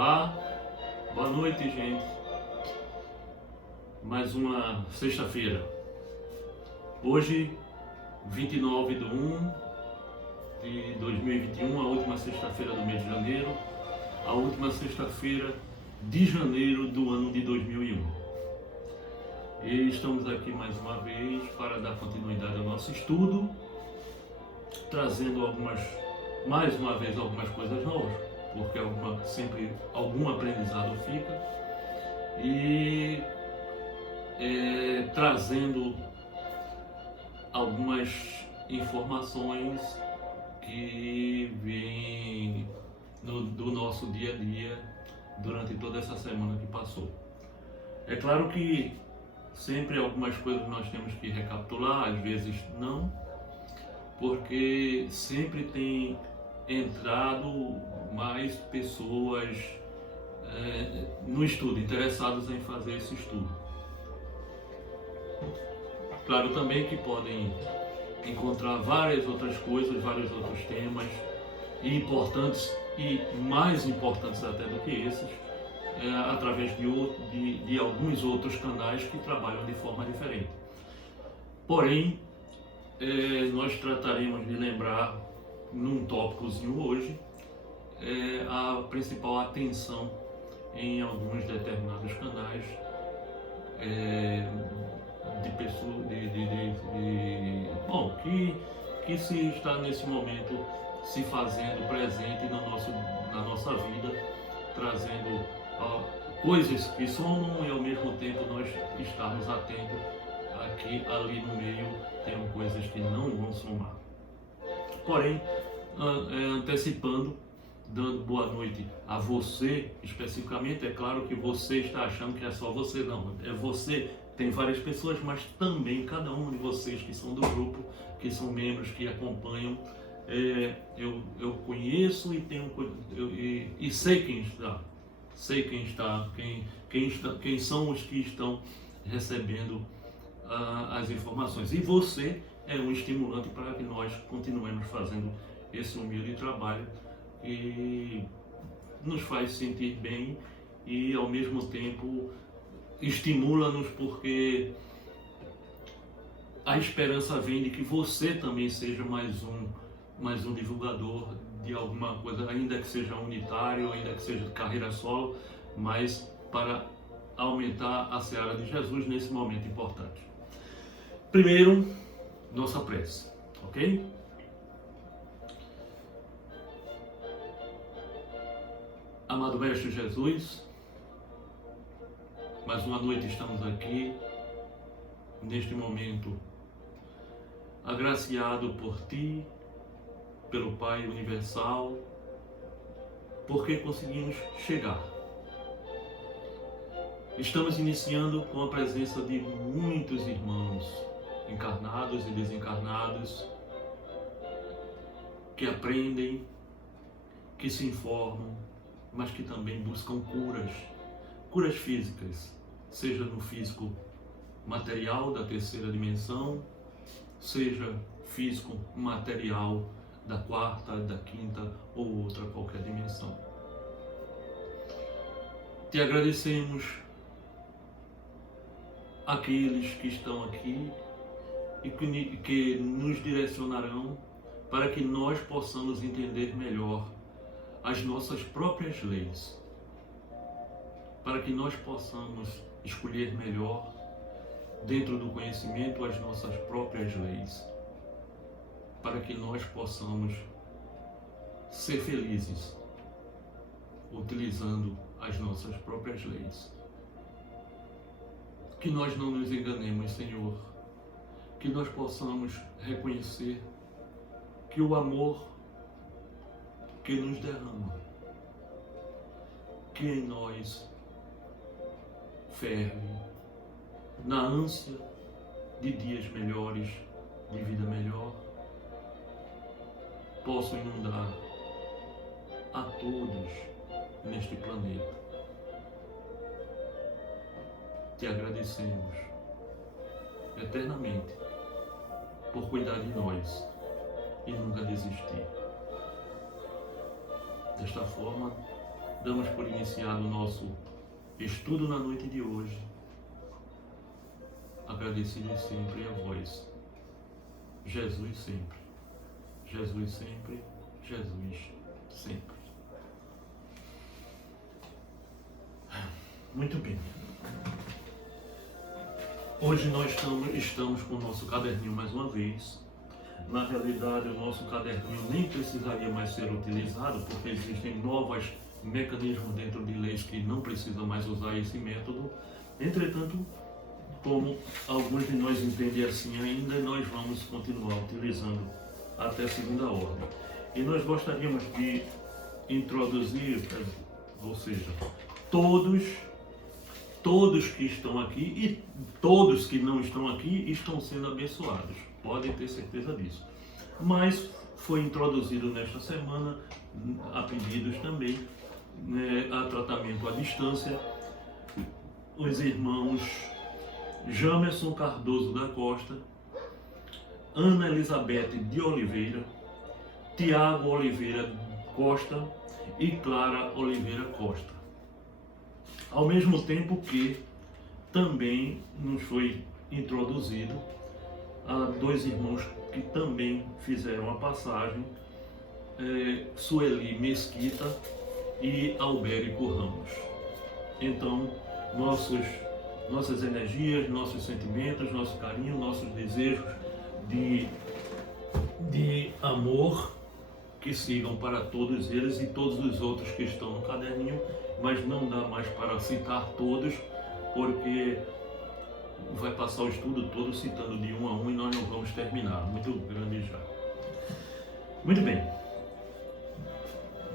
Olá, boa noite, gente. Mais uma sexta-feira. Hoje, 29/1 de 2021, a última sexta-feira do mês de janeiro, a última sexta-feira de janeiro do ano de 2001. E estamos aqui mais uma vez para dar continuidade ao nosso estudo, trazendo mais uma vez algumas coisas novas, porque sempre algum aprendizado fica, e trazendo algumas informações que vêm do nosso dia a dia durante toda essa semana que passou. É claro que sempre algumas coisas nós temos que recapitular, às vezes não, porque sempre tem entrado mais pessoas no estudo, interessadas em fazer esse estudo. Claro também que podem encontrar várias outras coisas, vários outros temas importantes e mais importantes até do que esses, através de alguns outros canais que trabalham de forma diferente. Porém, nós trataremos de lembrar num tópicozinho hoje a principal atenção em alguns determinados canais de pessoas que se está nesse momento se fazendo presente na nossa vida, trazendo coisas que somam e ao mesmo tempo nós estarmos atentos aqui, ali no meio tem coisas que não vão somar. Porém, antecipando, dando boa noite a você especificamente, é claro que você está achando que é só você, não, é você, tem várias pessoas, mas também cada um de vocês que são do grupo, que são membros, que acompanham, eu conheço e sei quem está, quem são os que estão recebendo as informações, e você é um estimulante para que nós continuemos fazendo esse humilde trabalho que nos faz sentir bem e ao mesmo tempo estimula-nos, porque a esperança vem de que você também seja mais um divulgador de alguma coisa, ainda que seja unitário, ainda que seja de carreira solo, mas para aumentar a seara de Jesus nesse momento importante. Primeiro, nossa prece, ok? Amado Mestre Jesus, mais uma noite estamos aqui, neste momento, agraciado por Ti, pelo Pai Universal, porque conseguimos chegar. Estamos iniciando com a presença de muitos irmãos, encarnados e desencarnados, que aprendem, que se informam, mas que também buscam curas físicas, seja no físico material da terceira dimensão, seja físico material da quarta, da quinta ou outra qualquer dimensão. Te agradecemos aqueles que estão aqui e que nos direcionarão para que nós possamos entender melhor as nossas próprias leis, para que nós possamos escolher melhor, dentro do conhecimento, as nossas próprias leis, para que nós possamos ser felizes utilizando as nossas próprias leis. Que nós não nos enganemos, Senhor, que nós possamos reconhecer que o amor que nos derrama, que em nós ferve na ânsia de dias melhores, de vida melhor, possa inundar a todos neste planeta. Te agradecemos eternamente por cuidar de nós e nunca desistir. Desta forma, damos por iniciado o nosso estudo na noite de hoje, agradecidos sempre a vós, Jesus sempre, Jesus sempre, Jesus sempre. Muito bem. Hoje nós estamos com o nosso caderninho mais uma vez. Na realidade, o nosso caderninho nem precisaria mais ser utilizado, porque existem novos mecanismos dentro de leis que não precisam mais usar esse método. Entretanto, como alguns de nós entendem assim ainda, nós vamos continuar utilizando até segunda ordem. E nós gostaríamos de introduzir, ou seja, todos que estão aqui e todos que não estão aqui estão sendo abençoados. Podem ter certeza disso. Mas foi introduzido nesta semana, a pedidos também, a tratamento à distância, os irmãos Jamerson Cardoso da Costa, Ana Elizabeth de Oliveira, Tiago Oliveira Costa e Clara Oliveira Costa. Ao mesmo tempo que também nos foi introduzido a dois irmãos que também fizeram a passagem, Sueli Mesquita e Albérico Ramos. Então, nossas energias, nossos sentimentos, nosso carinho, nossos desejos de amor que sigam para todos eles e todos os outros que estão no caderninho, mas não dá mais para citar todos, porque vai passar o estudo todo citando de um a um e nós não vamos terminar, muito grande já. Muito bem.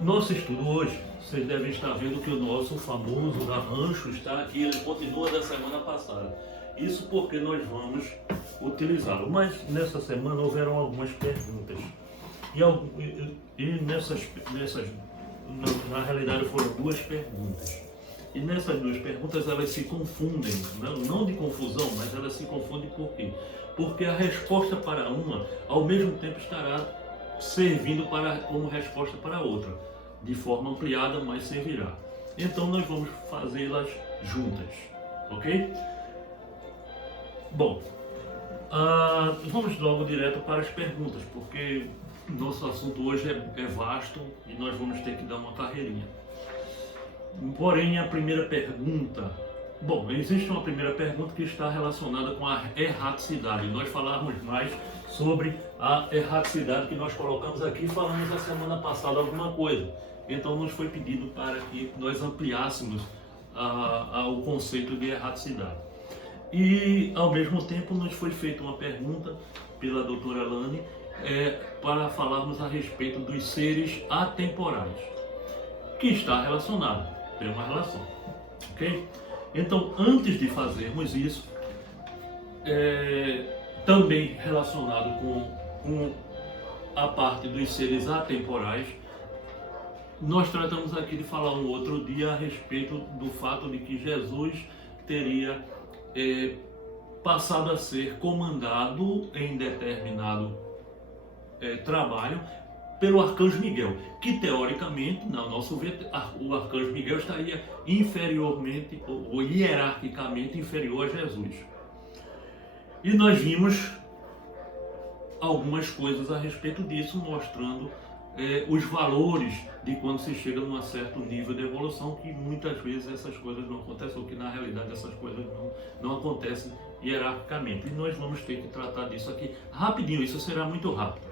Nosso estudo hoje, vocês devem estar vendo que o nosso famoso arranjo está aqui, ele continua da semana passada. Isso porque nós vamos utilizá-lo. Mas nessa semana houveram algumas perguntas. Na realidade foram duas perguntas. E nessas duas perguntas elas se confundem, não de confusão, mas elas se confundem por quê? Porque a resposta para uma, ao mesmo tempo estará servindo como resposta para a outra, de forma ampliada, mas servirá. Então nós vamos fazê-las juntas, ok? Bom, vamos logo direto para as perguntas, porque nosso assunto hoje é vasto e nós vamos ter que dar uma carreirinha. Porém, a primeira pergunta... Bom, existe uma primeira pergunta que está relacionada com a erraticidade. Nós falamos mais sobre a erraticidade que nós colocamos aqui, falamos a semana passada alguma coisa. Então, nos foi pedido para que nós ampliássemos o conceito de erraticidade. E, ao mesmo tempo, nos foi feita uma pergunta pela doutora Lani para falarmos a respeito dos seres atemporais, que está relacionado, tem uma relação, ok? Então, antes de fazermos isso, também relacionado com a parte dos seres atemporais, nós tratamos aqui de falar um outro dia a respeito do fato de que Jesus teria passado a ser comandado em determinado trabalho pelo Arcanjo Miguel, que teoricamente, no nosso ver, o Arcanjo Miguel estaria inferiormente ou hierarquicamente inferior a Jesus. E nós vimos algumas coisas a respeito disso, mostrando os valores de quando se chega num certo nível de evolução, que muitas vezes essas coisas não acontecem, ou que na realidade essas coisas não acontecem hierarquicamente. E nós vamos ter que tratar disso aqui rapidinho, isso será muito rápido,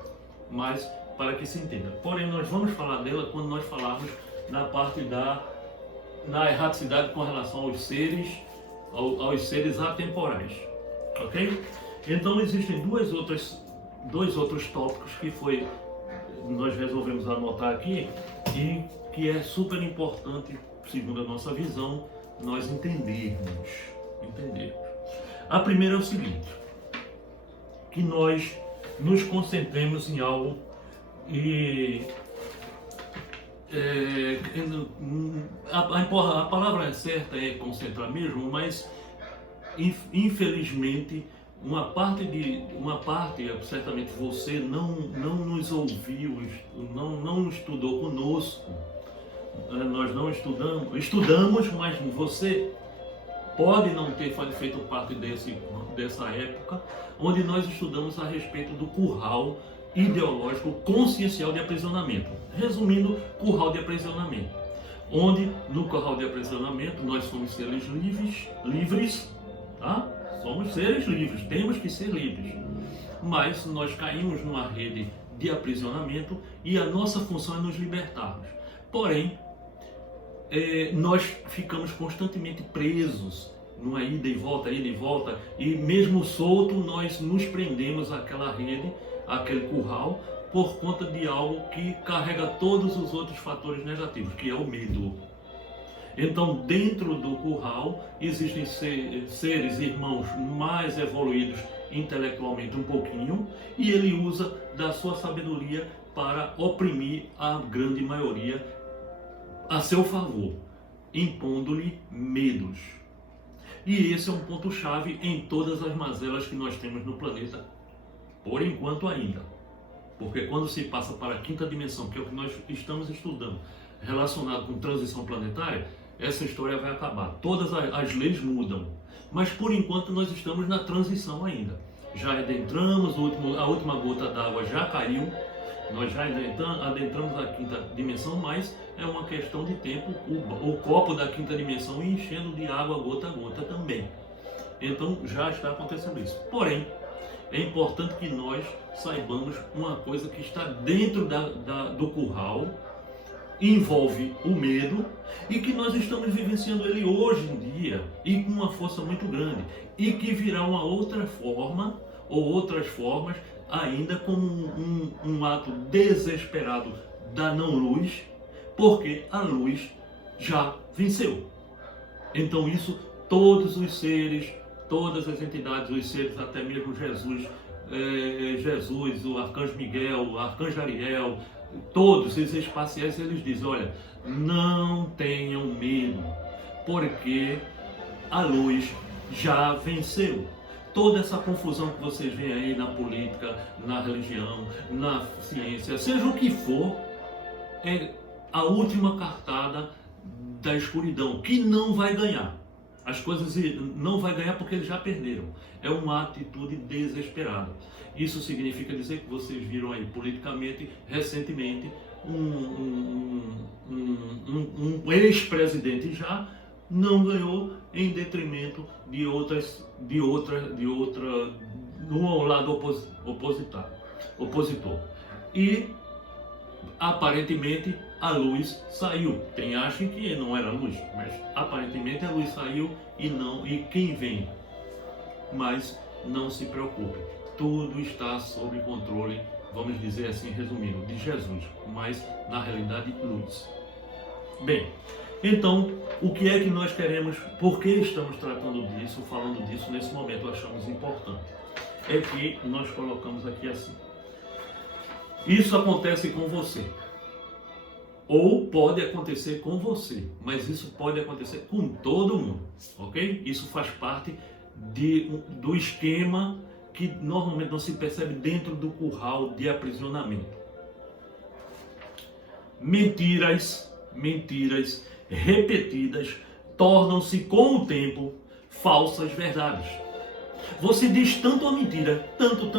mas para que se entenda. Porém, nós vamos falar dela quando nós falarmos na parte na erraticidade com relação aos seres atemporais, ok? Então existem dois outros tópicos que nós resolvemos anotar aqui e que é super importante, segundo a nossa visão, nós entendermos. A primeira é o seguinte, que nós nos concentremos em algo e a palavra certa é concentrar mesmo, mas infelizmente uma parte, certamente você não nos ouviu, não estudou conosco nós não estudamos, mas você pode não ter feito parte dessa época, onde nós estudamos a respeito do curral ideológico consciencial de aprisionamento. Resumindo, curral de aprisionamento. Onde, no curral de aprisionamento, nós somos seres livres, tá? Somos seres livres, temos que ser livres. Mas nós caímos numa rede de aprisionamento e a nossa função é nos libertarmos. Porém, nós ficamos constantemente presos numa ida e volta, e mesmo solto nós nos prendemos àquela rede, àquele curral, por conta de algo que carrega todos os outros fatores negativos, que é o medo. Então, dentro do curral, existem seres, irmãos mais evoluídos intelectualmente um pouquinho, e ele usa da sua sabedoria para oprimir a grande maioria a seu favor, impondo-lhe medos. E esse é um ponto-chave em todas as mazelas que nós temos no planeta, por enquanto ainda. Porque quando se passa para a quinta dimensão, que é o que nós estamos estudando, relacionado com transição planetária, essa história vai acabar. Todas as leis mudam. Mas por enquanto nós estamos na transição ainda. Já adentramos, a última gota d'água já caiu, nós já adentramos a quinta dimensão, mas é uma questão de tempo, o copo da quinta dimensão enchendo de água gota a gota também. Então já está acontecendo isso. Porém, é importante que nós saibamos uma coisa que está dentro do curral, envolve o medo, e que nós estamos vivenciando ele hoje em dia e com uma força muito grande, e que virá uma outra forma ou outras formas ainda como um ato desesperado da não-luz, porque a luz já venceu. Então isso, todos os seres, todas as entidades, os seres, até mesmo Jesus, o Arcanjo Miguel, o Arcanjo Ariel, todos esses espaciais, eles dizem, olha, não tenham medo, porque a luz já venceu. Toda essa confusão que vocês veem aí na política, na religião, na ciência, seja o que for, é a última cartada da escuridão, que não vai ganhar. As coisas não vai ganhar porque eles já perderam. É uma atitude desesperada. Isso significa dizer que vocês viram aí politicamente, recentemente, um ex-presidente já não ganhou em detrimento de no lado opositor. E aparentemente a luz saiu. Tem acham que não era luz, mas aparentemente a luz saiu e quem vem? Mas não se preocupe, tudo está sob controle, vamos dizer assim, resumindo, de Jesus, mas na realidade luz. Bem, então, o que é que nós queremos, por que estamos tratando disso, falando disso nesse momento, achamos importante? É que nós colocamos aqui assim. Isso acontece com você. Ou pode acontecer com você, mas isso pode acontecer com todo mundo, ok? Isso faz parte do esquema que normalmente não se percebe dentro do curral de aprisionamento. Mentiras repetidas tornam-se com o tempo falsas verdades. Você diz tanto uma mentira, tanto,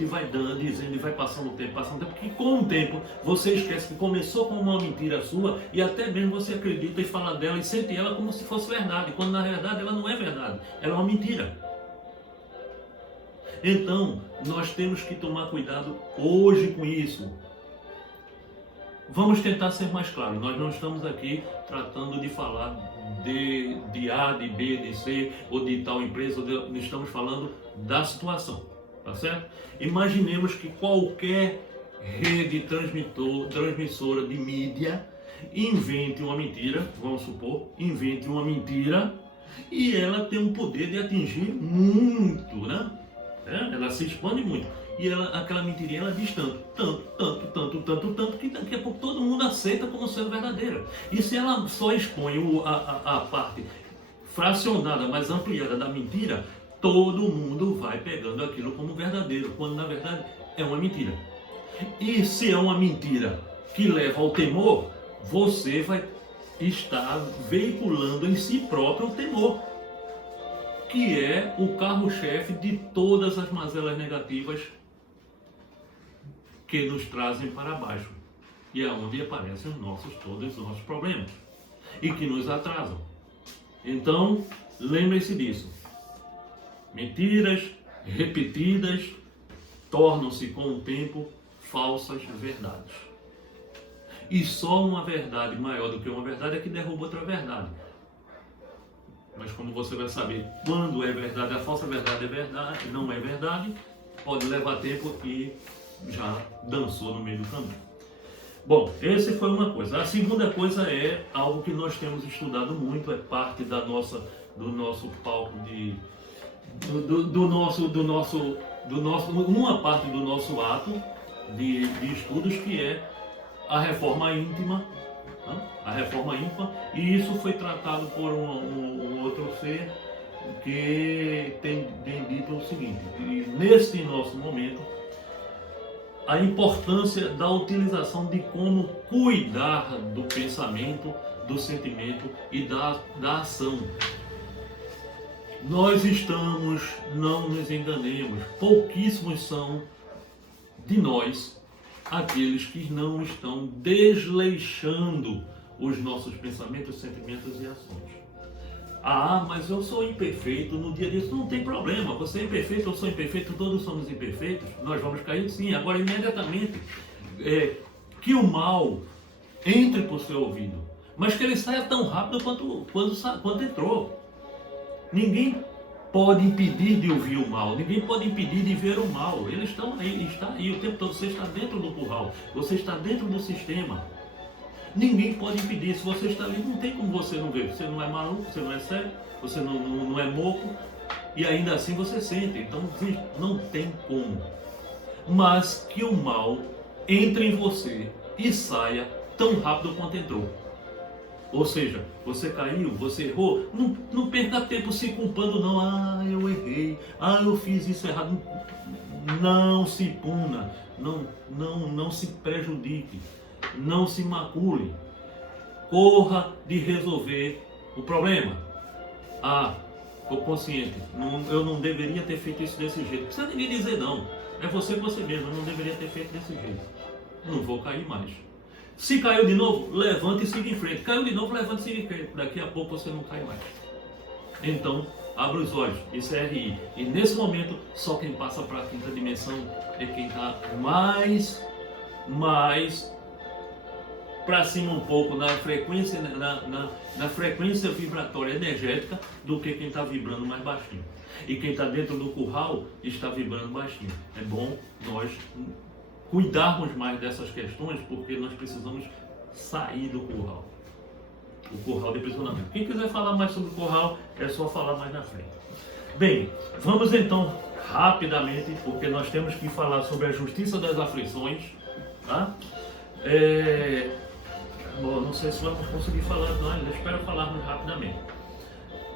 e vai dizendo, e vai passando o tempo, que com o tempo você esquece que começou com uma mentira sua e até mesmo você acredita e fala dela e sente ela como se fosse verdade, quando na verdade ela não é verdade, ela é uma mentira. Então, nós temos que tomar cuidado hoje com isso. Vamos tentar ser mais claros, nós não estamos aqui tratando de falar de A, de B, de C, ou de tal empresa, estamos falando da situação, tá certo? Imaginemos que qualquer rede transmissora de mídia invente uma mentira, vamos supor, invente uma mentira, e ela tem o poder de atingir muito, né? Ela se expande muito. E aquela mentirinha, ela diz tanto, que daqui a pouco todo mundo aceita como sendo verdadeira. E se ela só expõe a parte fracionada, mais ampliada da mentira, todo mundo vai pegando aquilo como verdadeiro, quando na verdade é uma mentira. E se é uma mentira que leva ao temor, você vai estar veiculando em si próprio o temor, que é o carro-chefe de todas as mazelas negativas que nos trazem para baixo. E é onde aparecem todos os nossos problemas e que nos atrasam. Então, lembre-se disso. Mentiras repetidas tornam-se com o tempo falsas verdades. E só uma verdade maior do que uma verdade é que derruba outra verdade. Mas como você vai saber quando é verdade, a falsa verdade é verdade, não é verdade, pode levar tempo e já dançou no meio do caminho. Bom, essa foi uma coisa. A segunda coisa é algo que nós temos estudado muito, é parte do nosso palco uma parte do nosso ato de estudos, que é a reforma íntima, né? A reforma íntima, e isso foi tratado por um outro ser que tem dito o seguinte: que neste nosso momento, a importância da utilização de como cuidar do pensamento, do sentimento e da ação. Nós estamos, não nos enganemos, pouquíssimos são de nós aqueles que não estão desleixando os nossos pensamentos, sentimentos e ações. Ah, mas eu sou imperfeito no dia disso. Não tem problema, você é imperfeito, eu sou imperfeito, todos somos imperfeitos, nós vamos cair sim. Agora, imediatamente, que o mal entre por seu ouvido, mas que ele saia tão rápido quanto entrou. Ninguém pode impedir de ouvir o mal, ninguém pode impedir de ver o mal. Eles estão aí, está aí o tempo todo. Você está dentro do curral, você está dentro do sistema. Ninguém pode impedir. Se você está ali, não tem como você não ver. Você não é maluco, você não é cego, você não é moco, e ainda assim você sente. Então não tem como. Mas que o mal entre em você e saia tão rápido quanto entrou. Ou seja, você caiu, você errou, não perca tempo se culpando não. Ah, eu errei, ah, eu fiz isso errado. Não se puna, não se prejudique, não se macule. Corra de resolver o problema. Ah, estou consciente, eu não deveria ter feito isso desse jeito. Não precisa ninguém dizer não, é você com você mesmo, eu não deveria ter feito desse jeito. Não vou cair mais. Se caiu de novo, levante e siga em frente. Caiu de novo, levante e siga em frente. Daqui a pouco você não cai mais. Então, abra os olhos. Isso é RI. E nesse momento, só quem passa para a quinta dimensão é quem está mais para cima um pouco na frequência, na frequência vibratória energética, do que quem está vibrando mais baixinho. E quem está dentro do curral está vibrando baixinho. É bom nós cuidarmos mais dessas questões, porque nós precisamos sair do curral. O curral de aprisionamento. Quem quiser falar mais sobre o curral, é só falar mais na frente. Bem, vamos então rapidamente, porque nós temos que falar sobre a justiça das aflições, tá? Bom, não sei se vamos conseguir falar, não, eu espero falarmos rapidamente.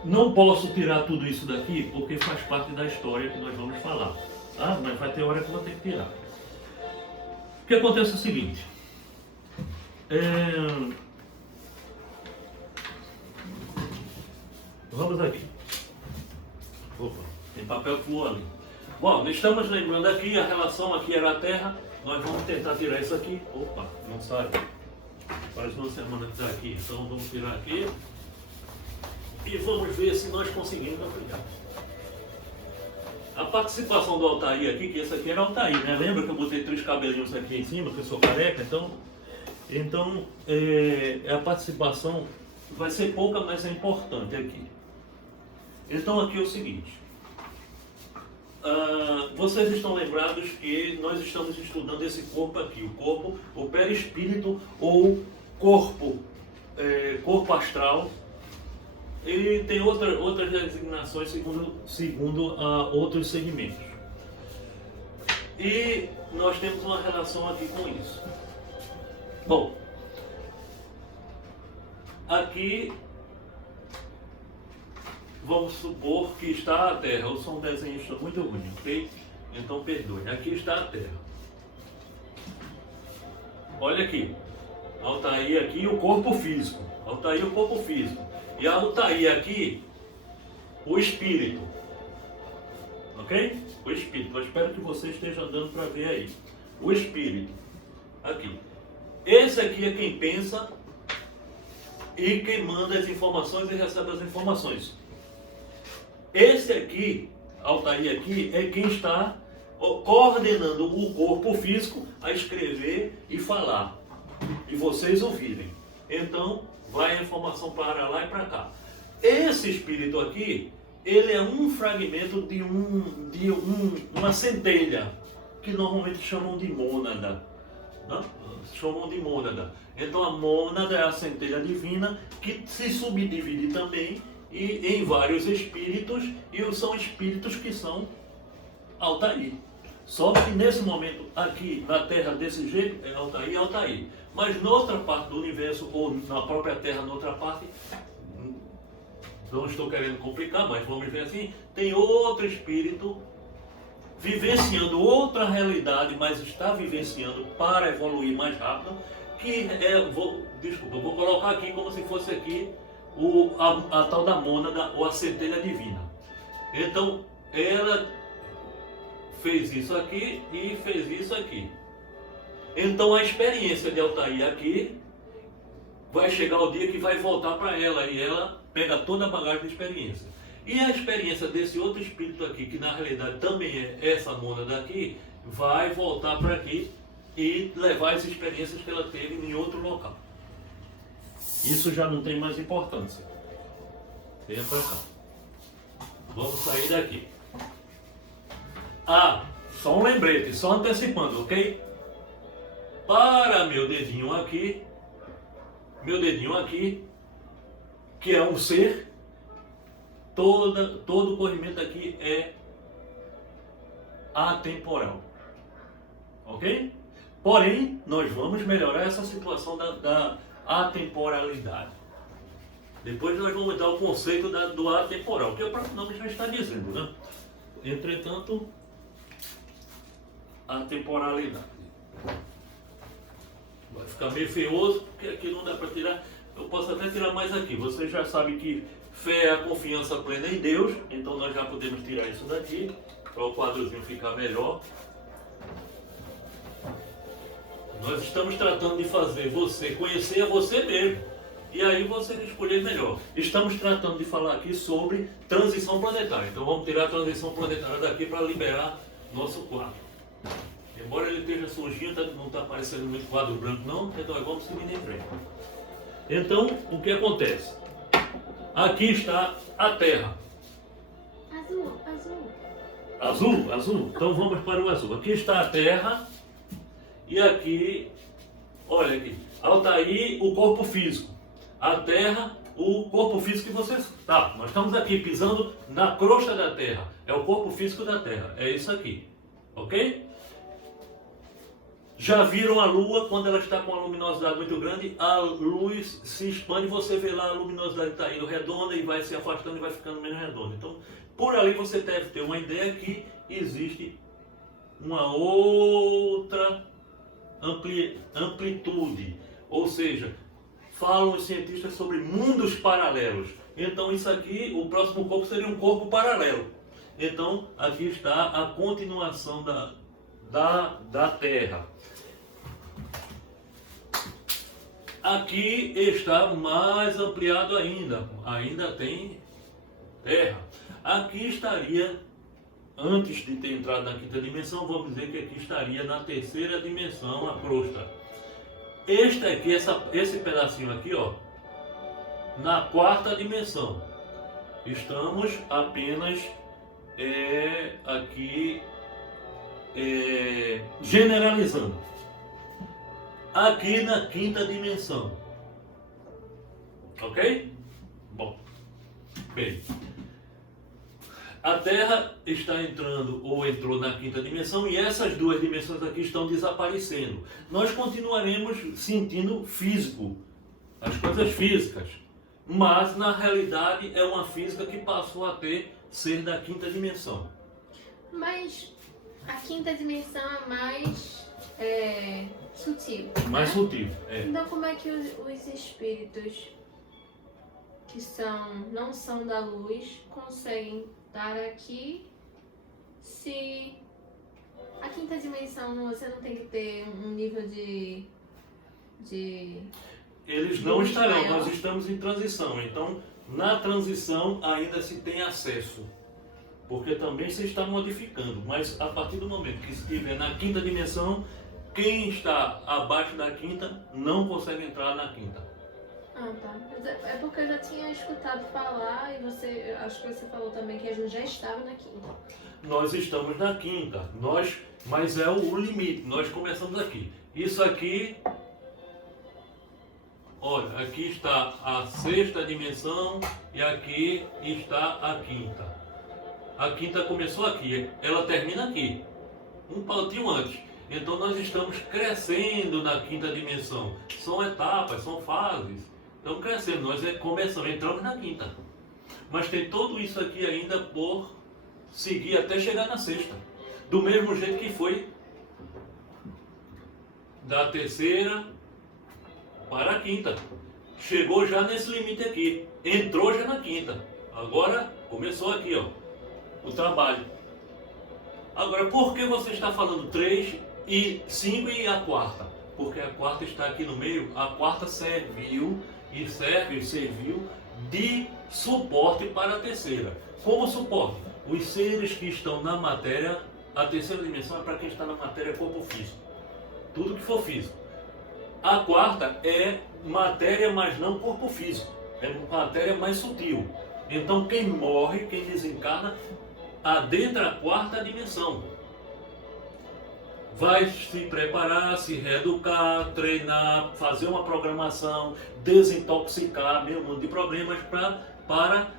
Não posso tirar tudo isso daqui, porque faz parte da história que nós vamos falar, tá? Mas vai ter hora que eu vou ter que tirar. O que acontece é o seguinte, vamos aqui. Opa, tem papel que voa ali. Bom, estamos lembrando aqui, a relação aqui era a Terra, nós vamos tentar tirar isso aqui. Opa, não sai. Faz uma semana que está aqui, então vamos tirar aqui e vamos ver se nós conseguimos aplicar. A participação do Altair aqui, que esse aqui era Altair, né? Lembra que eu botei 3 cabelinhos aqui em cima, que eu sou careca? Então a participação vai ser pouca, mas é importante aqui. Então aqui é o seguinte, vocês estão lembrados que nós estamos estudando esse corpo aqui, o corpo, o perispírito ou corpo astral. E tem outras designações segundo outros segmentos. E nós temos uma relação aqui com isso. Bom, aqui vamos supor que está a Terra. Eu sou um desenhista muito ruim, ok? Então perdoe. Aqui está a Terra. olha aqui. Altair aqui, o corpo físico. Altair, o corpo físico. E Altair aqui, o espírito. Ok? O espírito. Eu espero que você esteja dando para ver aí. O espírito. Aqui. Esse aqui é quem pensa e quem manda as informações e recebe as informações. Esse aqui, Altair aqui, é quem está coordenando o corpo físico a escrever e falar. E vocês ouvirem. Então, vai a informação para lá e para cá. Esse espírito aqui, ele é um fragmento de uma centelha, que normalmente chamam de mônada. Né? Chamam de mônada. Então a mônada é a centelha divina que se subdivide também em vários espíritos, e são espíritos que são Altair. Só que nesse momento aqui na Terra desse jeito é Altair, Altair. Mas noutra parte do universo, ou na própria Terra, noutra parte, não estou querendo complicar, mas vamos ver assim, tem outro espírito vivenciando outra realidade, mas está vivenciando para evoluir mais rápido, que desculpa, vou colocar aqui como se fosse aqui a tal da mônada ou a centelha divina. Então, ela fez isso aqui e fez isso aqui. Então, a experiência de Altair aqui vai chegar o dia que vai voltar para ela, e ela pega toda a bagagem de experiência. E a experiência desse outro espírito aqui, que na realidade também é essa mônada aqui, vai voltar para aqui e levar as experiências que ela teve em outro local. Isso já não tem mais importância. Venha para cá. Vamos sair daqui. Ah, só um lembrete, só antecipando, ok? Para meu dedinho aqui, que é um ser, todo o corrimento aqui é atemporal. Ok? Porém, nós vamos melhorar essa situação da atemporalidade. Depois nós vamos dar o conceito do atemporal, que o próprio nome já está dizendo, né? Entretanto, atemporalidade. Vai ficar meio feioso, porque aqui não dá para tirar. Eu posso até tirar mais aqui. Você já sabe que fé é a confiança plena em Deus, então nós já podemos tirar isso daqui, para o quadrozinho ficar melhor. Nós estamos tratando de fazer você conhecer a você mesmo, e aí você escolher melhor. Estamos tratando de falar aqui sobre transição planetária, então vamos tirar a transição planetária daqui para liberar nosso quadro. Embora ele esteja sujinho, não está aparecendo muito quadro branco não, então vamos seguir em frente. Então, o que acontece? Aqui está a Terra. Azul? Então vamos para o azul. Aqui está a Terra. E aqui, olha aqui, Altair, o corpo físico. A Terra, o corpo físico que vocês... Tá, nós estamos aqui pisando na crosta da Terra. É o corpo físico da Terra. É isso aqui. Ok? Já viram a Lua, quando ela está com uma luminosidade muito grande, a luz se expande e você vê lá a luminosidade está indo redonda e vai se afastando e vai ficando menos redonda. Então, por ali você deve ter uma ideia que existe uma outra amplitude. Ou seja, falam os cientistas sobre mundos paralelos. Então, isso aqui, o próximo corpo seria um corpo paralelo. Então, aqui está a continuação da Terra. Aqui está mais ampliado ainda tem Terra. Aqui estaria, antes de ter entrado na quinta dimensão, vamos dizer que aqui estaria na terceira dimensão, a crosta. Esse pedacinho aqui, ó, na quarta dimensão. Estamos apenas aqui generalizando. Aqui na quinta dimensão. Ok? Bom. Bem. A Terra está entrando ou entrou na quinta dimensão e essas duas dimensões aqui estão desaparecendo. Nós continuaremos sentindo físico, as coisas físicas. Mas na realidade é uma física que passou a ser da quinta dimensão. Mas a quinta dimensão é mais sutil. Mais né? sutil. É. Então como é que os espíritos que não são da luz conseguem estar aqui se a quinta dimensão você não tem que ter um nível de Eles não luz estarão, maior? nós estamos em transição. Então, na transição ainda se tem acesso. Porque também se está modificando. Mas a partir do momento que estiver na quinta dimensão, quem está abaixo da quinta não consegue entrar na quinta. Ah, tá. Mas é porque eu já tinha escutado falar e acho que você falou também que a gente já estava na quinta. Nós estamos na quinta, mas é o limite, nós começamos aqui. Isso aqui, olha, aqui está a sexta dimensão e aqui está a quinta. A quinta começou aqui, ela termina aqui, um pautinho antes. Então nós estamos crescendo na quinta dimensão. São etapas, são fases. Estamos crescendo, nós começamos, entramos na quinta. Mas tem tudo isso aqui ainda por seguir até chegar na sexta. Do mesmo jeito que foi da terceira para a quinta. Chegou já nesse limite aqui. Entrou já na quinta. Agora começou aqui, ó, o trabalho. Agora, por que você está falando 3 e 5 e a quarta? Porque a quarta está aqui no meio. A quarta serviu de suporte para a terceira. Como suporte? Os seres que estão na matéria, a terceira dimensão é para quem está na matéria corpo físico. Tudo que for físico. A quarta é matéria, mas não corpo físico. É matéria mais sutil. Então quem morre, quem desencarna, adentra a quarta dimensão. Vai se preparar, se reeducar, treinar, fazer uma programação, desintoxicar, meio mundo de problemas para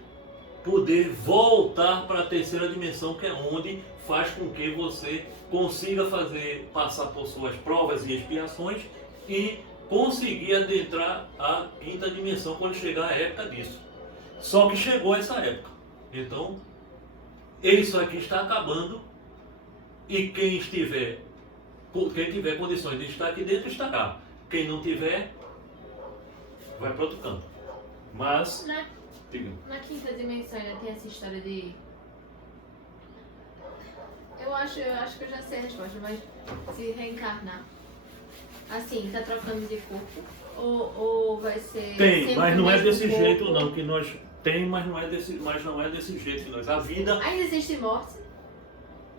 poder voltar para a terceira dimensão, que é onde faz com que você consiga passar por suas provas e expiações e conseguir adentrar a quinta dimensão quando chegar a época disso. Só que chegou essa época. Então, isso aqui está acabando e quem tiver condições de estar aqui dentro, estará. Quem não tiver, vai para outro canto. Mas, Na quinta dimensão ainda tem essa história de... Eu acho que eu já sei a resposta, mas se reencarnar, assim, tá trocando de corpo? Ou vai ser... Tem, mas não é desse corpo? jeito não, que nós... Tem, mas não é desse jeito que nós... A vida... Ainda existe morte?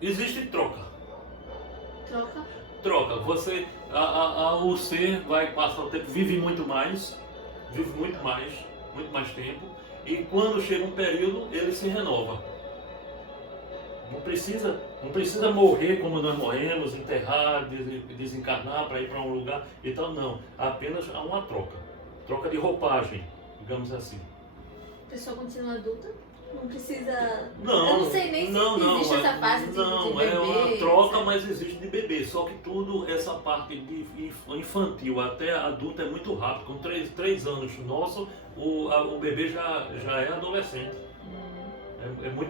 Existe troca. Troca? Troca. Você... o ser vai passar o tempo, vive muito mais tempo, e quando chega um período, ele se renova. Não precisa morrer como nós morremos, enterrar, desencarnar para ir para um lugar e tal, não. Apenas há uma troca de roupagem, digamos assim. A pessoa continua adulta? Não precisa... Não, eu não sei nem se existe essa fase de bebê. É uma troca, sabe? mas existe de bebê. Só que tudo, essa parte de infantil até adulto é muito rápido. Com 3 anos nosso, o bebê já é adolescente.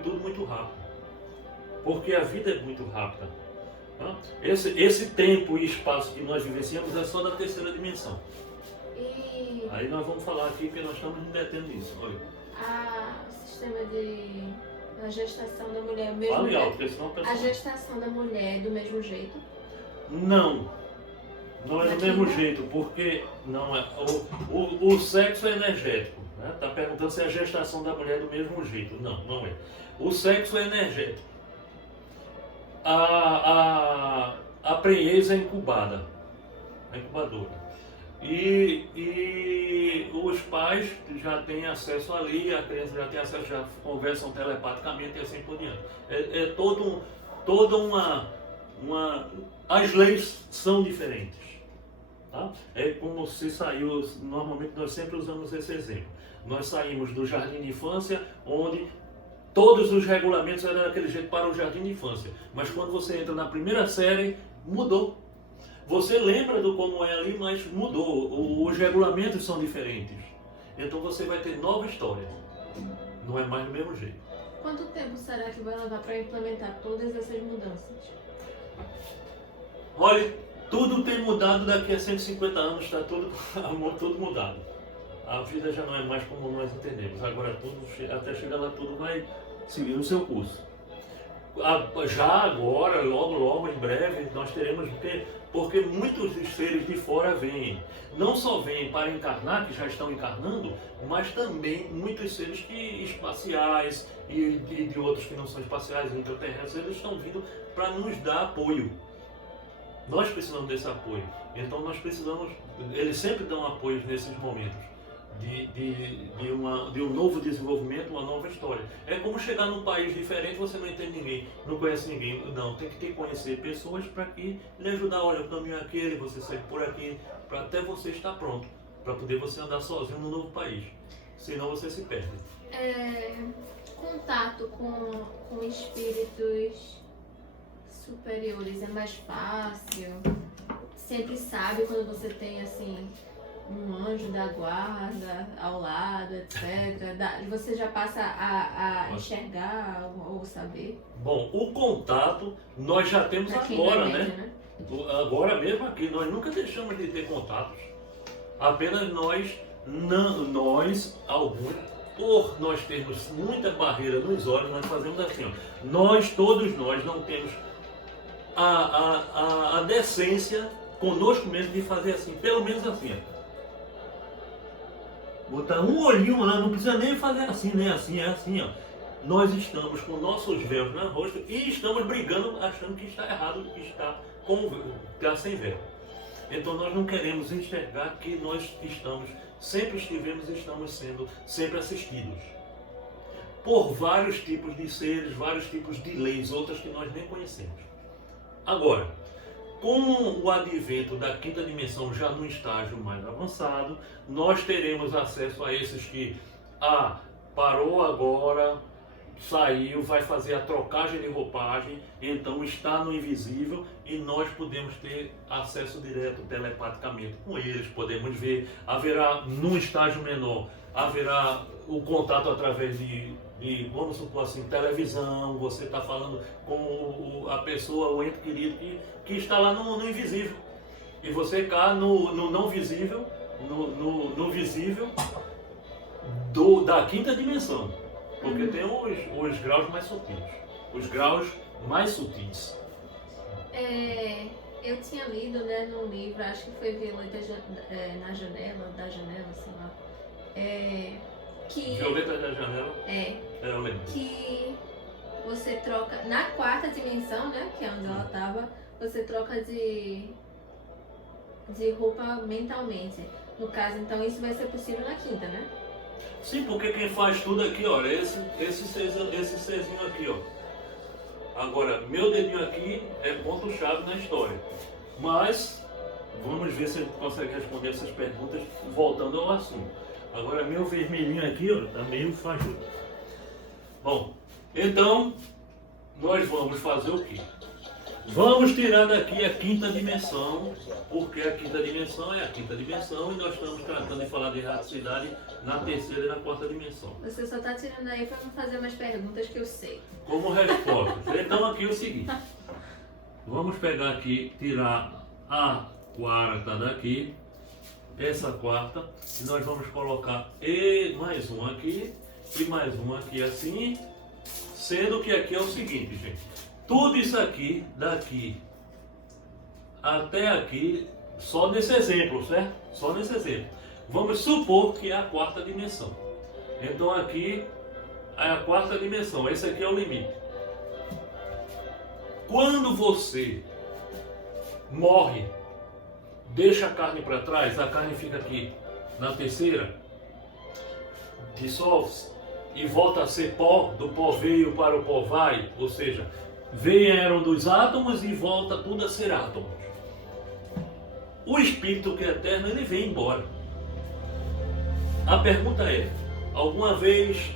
Tudo muito rápido. Porque a vida é muito rápida. Tá? Esse tempo e espaço que nós vivenciamos é só da terceira dimensão. E... Aí nós vamos falar aqui porque nós estamos nos metendo nisso. Olha. O sistema a gestação da mulher, mesmo Fale alto, jeito. porque senão a pessoa... A gestação da mulher é do mesmo jeito? Não é do mesmo jeito, porque não é. O sexo é energético. Né? Tá perguntando se a gestação da mulher é do mesmo jeito. Não é. O sexo é energético. A prenhez é incubada, é incubadora. E os pais já têm acesso ali, a criança já tem acesso, já conversam telepaticamente e assim por diante. Toda uma... As leis são diferentes. Tá? É como se saiu, normalmente nós sempre usamos esse exemplo. Nós saímos do jardim de infância, onde todos os regulamentos eram daquele jeito para o jardim de infância. Mas quando você entra na primeira série, mudou. Você lembra do como é ali, mas mudou. Os regulamentos são diferentes. Então você vai ter nova história. Não é mais do mesmo jeito. Quanto tempo será que vai levar para implementar todas essas mudanças? Olha, Tudo tem mudado daqui a 150 anos, está tudo mudado. A vida já não é mais como nós entendemos. Agora até chegar lá tudo vai seguir o seu curso. Já agora, logo em breve, nós teremos o quê? Porque muitos dos seres de fora vêm. Não só vêm para encarnar, que já estão encarnando, mas também muitos seres espaciais e de outros que não são espaciais, intraterrestres, eles estão vindo para nos dar apoio. Nós precisamos desse apoio. Então nós precisamos, eles sempre dão apoio nesses momentos de um novo desenvolvimento, uma nova história. É como chegar num país diferente, você não entende ninguém, não conhece ninguém. Não, tem que conhecer pessoas para que lhe ajudar. Olha, o caminho é aquele, você segue por aqui, para até você estar pronto, para poder você andar sozinho no novo país. Senão você se perde. Contato com espíritos superiores é mais fácil? Sempre sabe quando você tem assim um anjo da guarda ao lado, etc. Você já passa a enxergar ou saber? Bom, o contato nós já temos agora, né? Agora mesmo aqui, nós nunca deixamos de ter contatos. Apenas alguns, por nós termos muita barreira nos olhos, nós fazemos assim, ó. Todos nós não temos a decência conosco mesmo de fazer assim, pelo menos assim, ó. Botar um olhinho lá, não precisa nem fazer assim, nem assim, é assim, ó. Nós estamos com nossos véus no rosto e estamos brigando, achando que está errado, que está sem véu. Então nós não queremos enxergar que nós sempre estivemos e estamos sendo sempre assistidos por vários tipos de seres, vários tipos de leis, outras que nós nem conhecemos. Agora, com o advento da quinta dimensão já no estágio mais avançado, nós teremos acesso a esses que parou agora, saiu, vai fazer a trocagem de roupagem, então está no invisível e nós podemos ter acesso direto telepaticamente com eles, podemos ver, haverá num estágio menor, haverá o contato através de vamos supor assim, televisão, você está falando com a pessoa, o ente querido que está lá no invisível. E você cá no não visível, no visível da quinta dimensão. Porque tem os graus mais sutis. Os graus mais sutis. Eu tinha lido, né, num livro, acho que foi Violeta na janela, sei lá. Violeta da janela? Eu lembro. Que você troca, na quarta dimensão, né, que é onde ela estava, você troca de roupa mentalmente. No caso, então, isso vai ser possível na quinta, né? Sim, porque quem faz tudo aqui, olha, esse serzinho aqui, ó. Agora, meu dedinho aqui é ponto-chave na história. Mas, vamos ver se a gente consegue responder essas perguntas voltando ao assunto. Agora, meu vermelhinho aqui, ó, tá meio fajuto. Bom, então, nós vamos fazer o quê? Vamos tirar daqui a quinta dimensão, porque a quinta dimensão é a quinta dimensão e nós estamos tratando de falar de erraticidade na terceira e na quarta dimensão. Você só está tirando aí para não fazer mais perguntas que eu sei. Como resposta. Então aqui é o seguinte. Vamos pegar aqui, tirar a quarta daqui, essa quarta, e nós vamos colocar mais um aqui e mais um aqui assim, sendo que aqui é o seguinte, gente. Tudo isso aqui, daqui até aqui, só nesse exemplo, certo? Só nesse exemplo. Vamos supor que é a quarta dimensão. Então aqui é a quarta dimensão, esse aqui é o limite. Quando você morre, deixa a carne para trás, a carne fica aqui na terceira, dissolve-se e volta a ser pó, do pó veio para o pó vai, ou seja, vieram dos átomos e volta tudo a ser átomos. O espírito que é eterno, ele vem embora. A pergunta é, alguma vez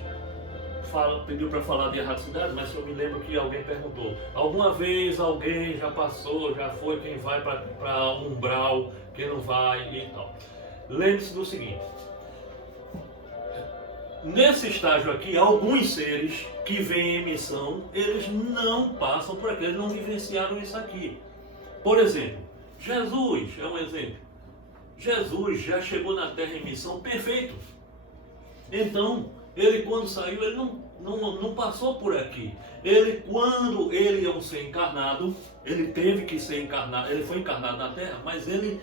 pediu para falar de erraticidade, mas eu me lembro que alguém perguntou, alguma vez alguém já passou, já foi, quem vai para umbral, quem não vai e tal. Lembre-se do seguinte, nesse estágio aqui, alguns seres que vêm em emissão, eles não passam por aqui, eles não vivenciaram isso aqui. Por exemplo, Jesus é um exemplo. Jesus já chegou na Terra em missão perfeito. Então, ele quando saiu, ele não passou por aqui. Ele, quando ele é um ser encarnado, ele teve que ser encarnado, ele foi encarnado na Terra, mas ele,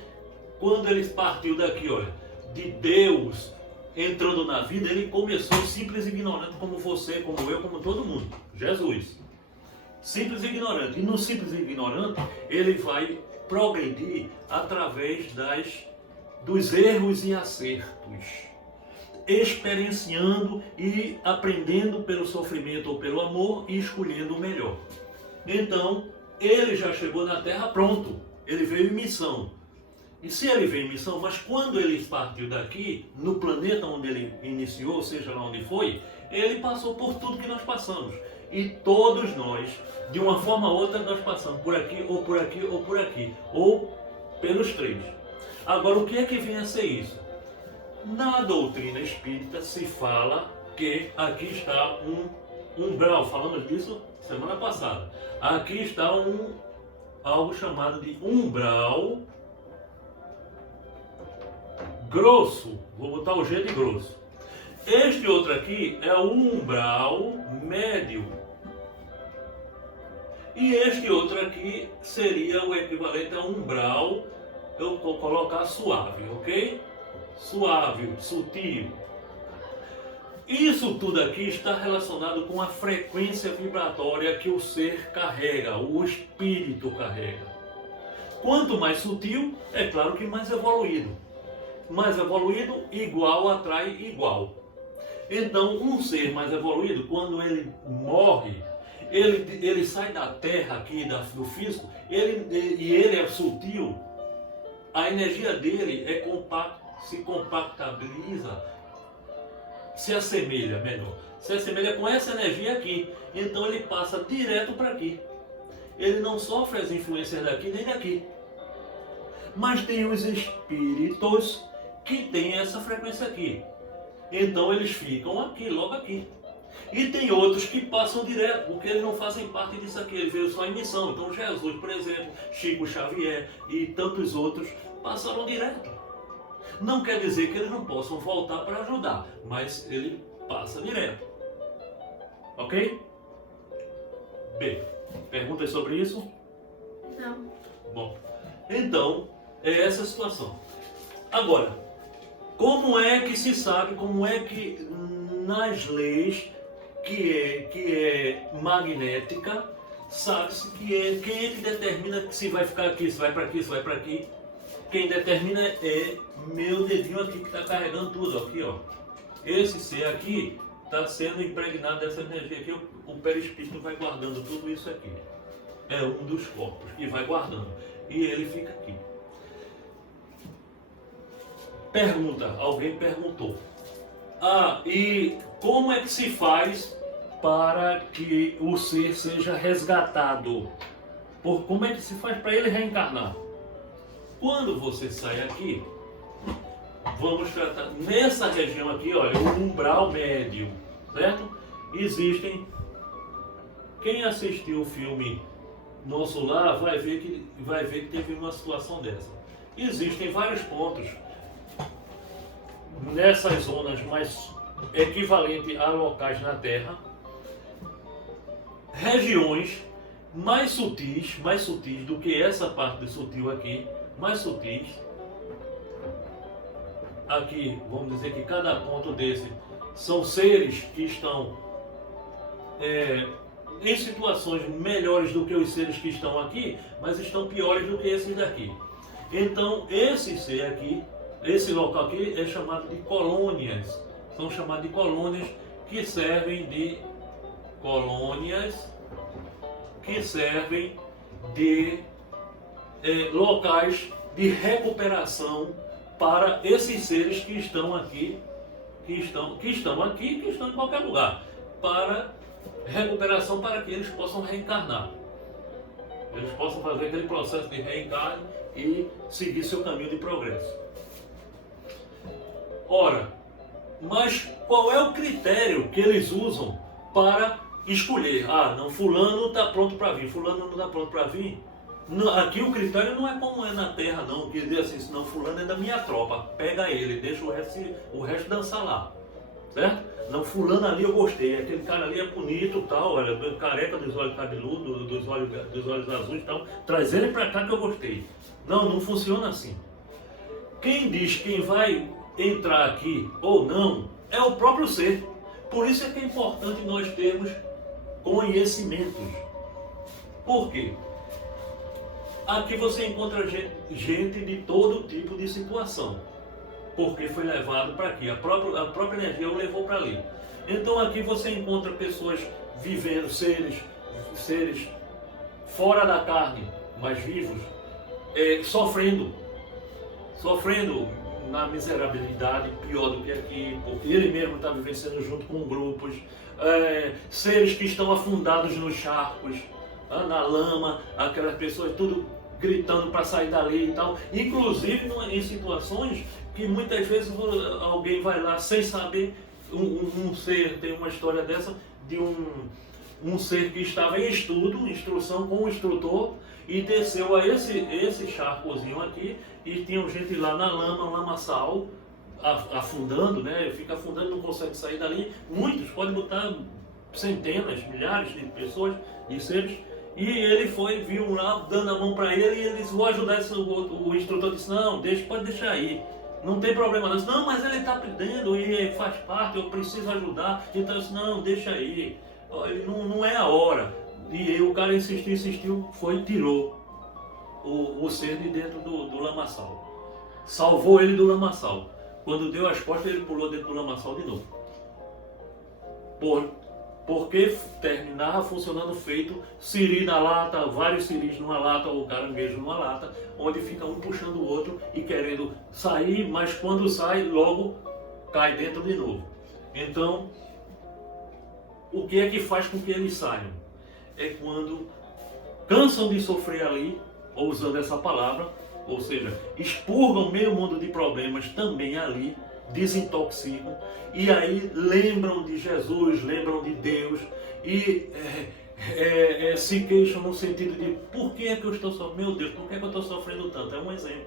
quando ele partiu daqui, olha, de Deus entrando na vida, ele começou simples e ignorante como você, como eu, como todo mundo. Jesus. Simples e ignorante. E no simples e ignorante, ele vai progredir através dos erros e acertos, experienciando e aprendendo pelo sofrimento ou pelo amor e escolhendo o melhor. Então, ele já chegou na Terra pronto, ele veio em missão. E se ele veio em missão, mas quando ele partiu daqui, no planeta onde ele iniciou, seja lá onde foi, ele passou por tudo que nós passamos. E todos nós, de uma forma ou outra, nós passamos por aqui, ou por aqui, ou por aqui, ou pelos três. Agora, o que é que vem a ser isso? Na doutrina espírita se fala que aqui está um umbral, falamos disso semana passada. Aqui está algo chamado de umbral grosso, vou botar o G de grosso. Este outro aqui é o umbral médio. E este outro aqui seria o equivalente a umbral, eu vou colocar suave, ok? Suave, sutil. Isso tudo aqui está relacionado com a frequência vibratória que o ser carrega, o espírito carrega. Quanto mais sutil, é claro que mais evoluído. Mais evoluído, igual atrai igual. Então, um ser mais evoluído, quando ele morre, ele sai da terra aqui, do físico, e ele é sutil, a energia dele é se compactabiliza, se assemelha, melhor, se assemelha com essa energia aqui. Então ele passa direto para aqui. Ele não sofre as influências daqui nem daqui. Mas tem os espíritos que têm essa frequência aqui. Então eles ficam aqui, logo aqui. E tem outros que passam direto, porque eles não fazem parte disso aqui, eles veio só em missão. Então Jesus, por exemplo, Chico Xavier e tantos outros passaram direto. Não quer dizer que eles não possam voltar para ajudar, mas ele passa direto. Ok? B. Perguntas sobre isso? Não. Bom, então, é essa a situação. Agora, como é que se sabe, como é que nas leis que é magnética, sabe-se que quem é que determina se vai ficar aqui, se vai para aqui, se vai para aqui? Quem determina é meu dedinho aqui que está carregando tudo, aqui ó. Esse ser aqui está sendo impregnado dessa energia aqui, o perispírito vai guardando tudo isso aqui. É um dos corpos e vai guardando. E ele fica aqui. Pergunta, alguém perguntou. E como é que se faz para que o ser seja resgatado? Como é que se faz para ele reencarnar? Quando você sai aqui, vamos tratar nessa região aqui, olha, o umbral médio, certo? Existem, quem assistiu o filme Nosso Lar vai ver que teve uma situação dessa. Existem vários pontos nessas zonas mais equivalentes a locais na Terra, regiões mais sutis do que essa parte de sutil aqui, mais sutis. Aqui, vamos dizer que cada ponto desse são seres que estão em situações melhores do que os seres que estão aqui, mas estão piores do que esses daqui. Então, esse ser aqui, esse local aqui é chamado de colônias. São chamados de colônias que servem de locais de recuperação para esses seres que estão aqui, que estão em qualquer lugar, para recuperação, para que eles possam reencarnar. Eles possam fazer aquele processo de reencarne e seguir seu caminho de progresso. Ora, mas qual é o critério que eles usam para escolher? Não, fulano está pronto para vir, fulano não está pronto para vir. Aqui o critério não é como é na terra, não, que diz assim, senão fulano é da minha tropa, pega ele, deixa o resto dançar lá, certo? Não, fulano ali eu gostei, aquele cara ali é bonito, tal, olha, careca, dos olhos cabeludos, dos olhos azuis e tal, traz ele pra cá que eu gostei. Não, não funciona assim. Quem diz quem vai entrar aqui ou não é o próprio ser. Por isso é que é importante nós termos conhecimentos. Por quê? Aqui você encontra gente de todo tipo de situação, porque foi levado para aqui, a própria energia o levou para ali. Então aqui você encontra pessoas vivendo, seres fora da carne, mas vivos, sofrendo na miserabilidade, pior do que aqui, porque ele mesmo está vivenciando junto com grupos, seres que estão afundados nos charcos, na lama, aquelas pessoas tudo gritando para sair dali e tal, inclusive em situações que muitas vezes alguém vai lá sem saber, um ser, tem uma história dessa, de um ser que estava em instrução com o instrutor, e desceu a esse charcozinho aqui, e tinha gente lá na lama, lamaçal, afundando, né? Fica afundando, não consegue sair dali. Muitos, pode botar centenas, milhares de pessoas, de seres. E ele viu lá, dando a mão para ele, e eles vão ajudar o instrutor disse, não, pode deixar aí, não tem problema não. Não, mas ele está pedindo e faz parte, eu preciso ajudar. Então eu disse, não, deixa aí, não é a hora. E aí o cara insistiu, tirou o ser de dentro do lamaçal. Salvou ele do lamaçal. Quando deu as costas, ele pulou dentro do lamaçal de novo. Porque terminava funcionando feito siri na lata, vários siris numa lata, ou caranguejo numa lata, onde fica um puxando o outro e querendo sair, mas quando sai, logo cai dentro de novo. Então, o que é que faz com que eles saiam? É quando cansam de sofrer ali, ou usando essa palavra, ou seja, expurgam meio mundo de problemas também ali, desintoxicam, e aí lembram de Jesus, lembram de Deus, e se queixam no sentido de por que é que eu estou sofrendo? Meu Deus, por que é que eu estou sofrendo tanto? É um exemplo.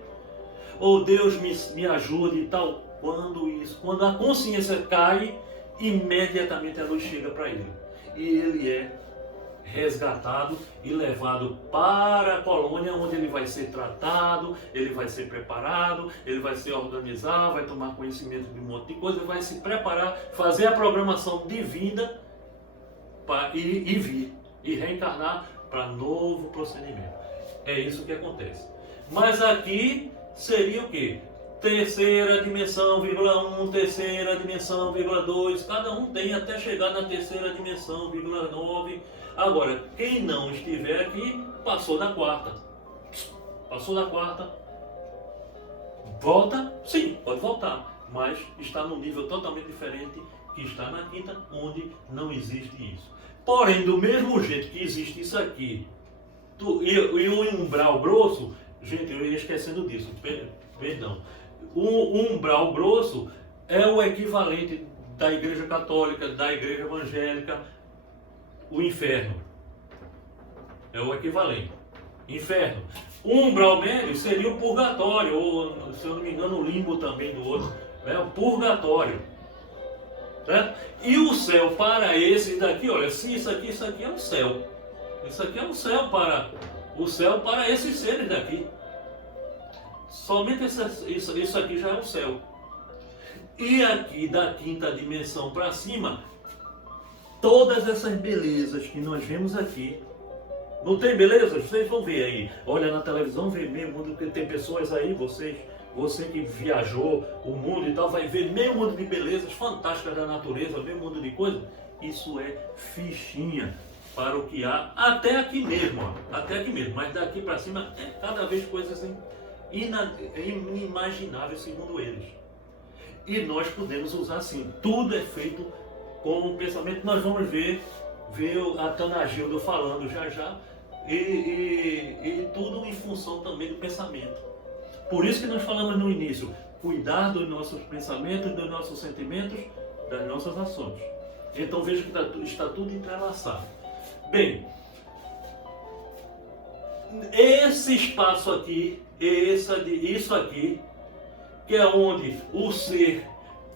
Ou Deus me ajude e tal. Quando a consciência cai, imediatamente a luz chega para ele. E ele é resgatado e levado para a colônia, onde ele vai ser tratado, ele vai ser preparado, ele vai se organizar, vai tomar conhecimento de um monte de coisa, vai se preparar, fazer a programação de vida e vir e reencarnar para novo procedimento. É isso que acontece. Mas aqui seria o quê? Terceira dimensão, vírgula 1, terceira dimensão, vírgula 2, cada um tem até chegar na terceira dimensão, vírgula 9. Agora, quem não estiver aqui, passou da quarta. Passou da quarta. Volta? Sim, pode voltar. Mas está num nível totalmente diferente que está na quinta, onde não existe isso. Porém, do mesmo jeito que existe isso aqui, e o umbral grosso, gente, eu ia esquecendo disso, perdão. O umbral grosso é o equivalente da Igreja Católica, da Igreja Evangélica, o inferno. É o equivalente. Inferno. O umbral médio seria o purgatório, ou, se eu não me engano, o limbo também do outro. Né? O purgatório. Certo? E o céu para esse daqui, olha, se isso aqui é o céu. Isso aqui é o céu para esses seres daqui. Somente isso aqui já é o céu. E aqui da quinta dimensão para cima, todas essas belezas que nós vemos aqui. Não tem belezas? Vocês vão ver aí. Olha na televisão, vê meio mundo, que tem pessoas aí, você que viajou o mundo e tal, vai ver meio mundo de belezas fantásticas da natureza, meio mundo de coisas. Isso é fichinha para o que há até aqui mesmo, ó. Até aqui mesmo. Mas daqui para cima é cada vez coisas inimagináveis segundo eles. E nós podemos usar assim. Tudo é feito com o pensamento. Nós vamos ver a Tanagilda falando já. E tudo em função também do pensamento. Por isso que nós falamos no início, cuidar dos nossos pensamentos, dos nossos sentimentos, das nossas ações. Então veja que está tudo entrelaçado. Bem, esse espaço aqui, isso aqui, que é onde o ser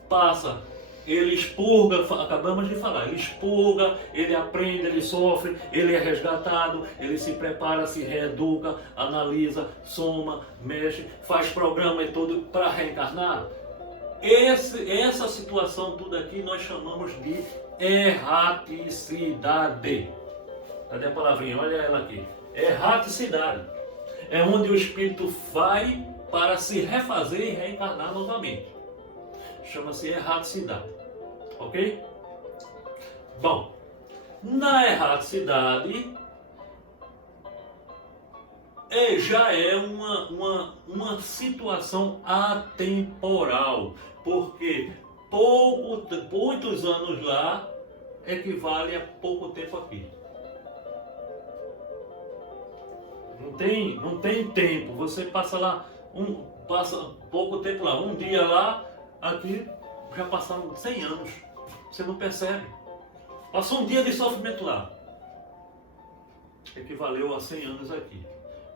passa, ele expurga, acabamos de falar, ele expurga, ele aprende, ele sofre, ele é resgatado, ele se prepara, se reeduca, analisa, soma, mexe, faz programa e tudo para reencarnar. Essa situação tudo aqui nós chamamos de erraticidade. Cadê a palavrinha? Olha ela aqui. Erraticidade. É onde o espírito vai para se refazer e reencarnar novamente. Chama-se erraticidade. Ok? Bom, na erraticidade já é uma situação atemporal, porque muitos anos lá equivale a pouco tempo aqui. Não tem tempo. Você passa lá, passa pouco tempo lá, um dia lá, aqui já passaram 100 anos. Você não percebe. Passou um dia de sofrimento lá. Equivaleu a 100 anos aqui.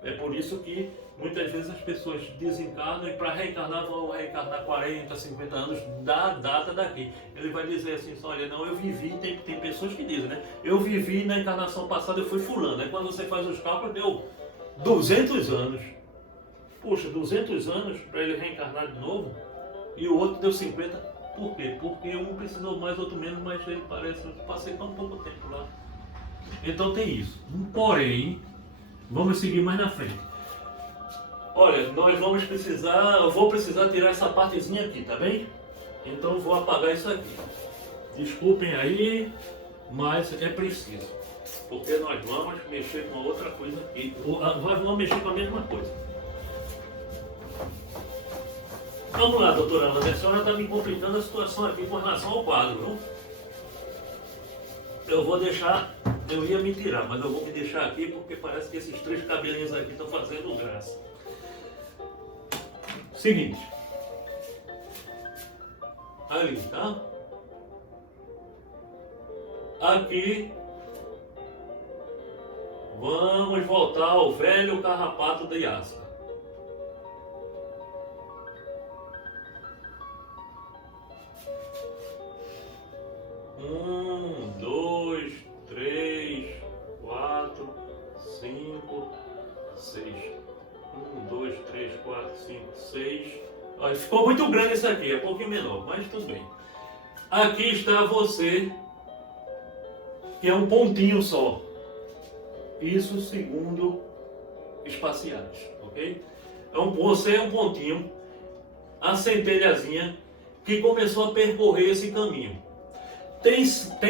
É por isso que muitas vezes as pessoas desencarnam e para reencarnar vão reencarnar 40, 50 anos da data daqui. Ele vai dizer assim, olha, não, eu vivi, tem pessoas que dizem, né? Eu vivi na encarnação passada, eu fui fulano. Aí quando você faz os cálculos, deu 200 anos. Poxa, 200 anos para ele reencarnar de novo e o outro deu 50. Por quê? Porque um precisou mais, outro menos, mas ele parece, eu passei tão pouco tempo lá. Então tem isso. Porém, vamos seguir mais na frente. Olha, nós vamos precisar, eu vou precisar tirar essa partezinha aqui, tá bem? Então vou apagar isso aqui. Desculpem aí, mas é preciso. Porque nós vamos mexer com outra coisa aqui. Nós vamos mexer com a mesma coisa. Vamos lá, doutora Ana, a senhora está me complicando a situação aqui com relação ao quadro, viu? Eu vou deixar, eu ia me tirar, mas eu vou me deixar aqui porque parece que esses 3 cabelinhos aqui estão fazendo graça. Seguinte. Ali, tá? Aqui. Vamos voltar ao velho carrapato de Yasca. Um, 2, 3, 4, 5, 6. 1, 2, 3, 4, 5, 6. Olha, ficou muito grande esse aqui, é um pouquinho menor, mas tudo bem. Aqui está você, que é um pontinho só. Isso segundo espaciais, ok? Você é um pontinho, a centelhazinha, que começou a percorrer esse caminho. Tem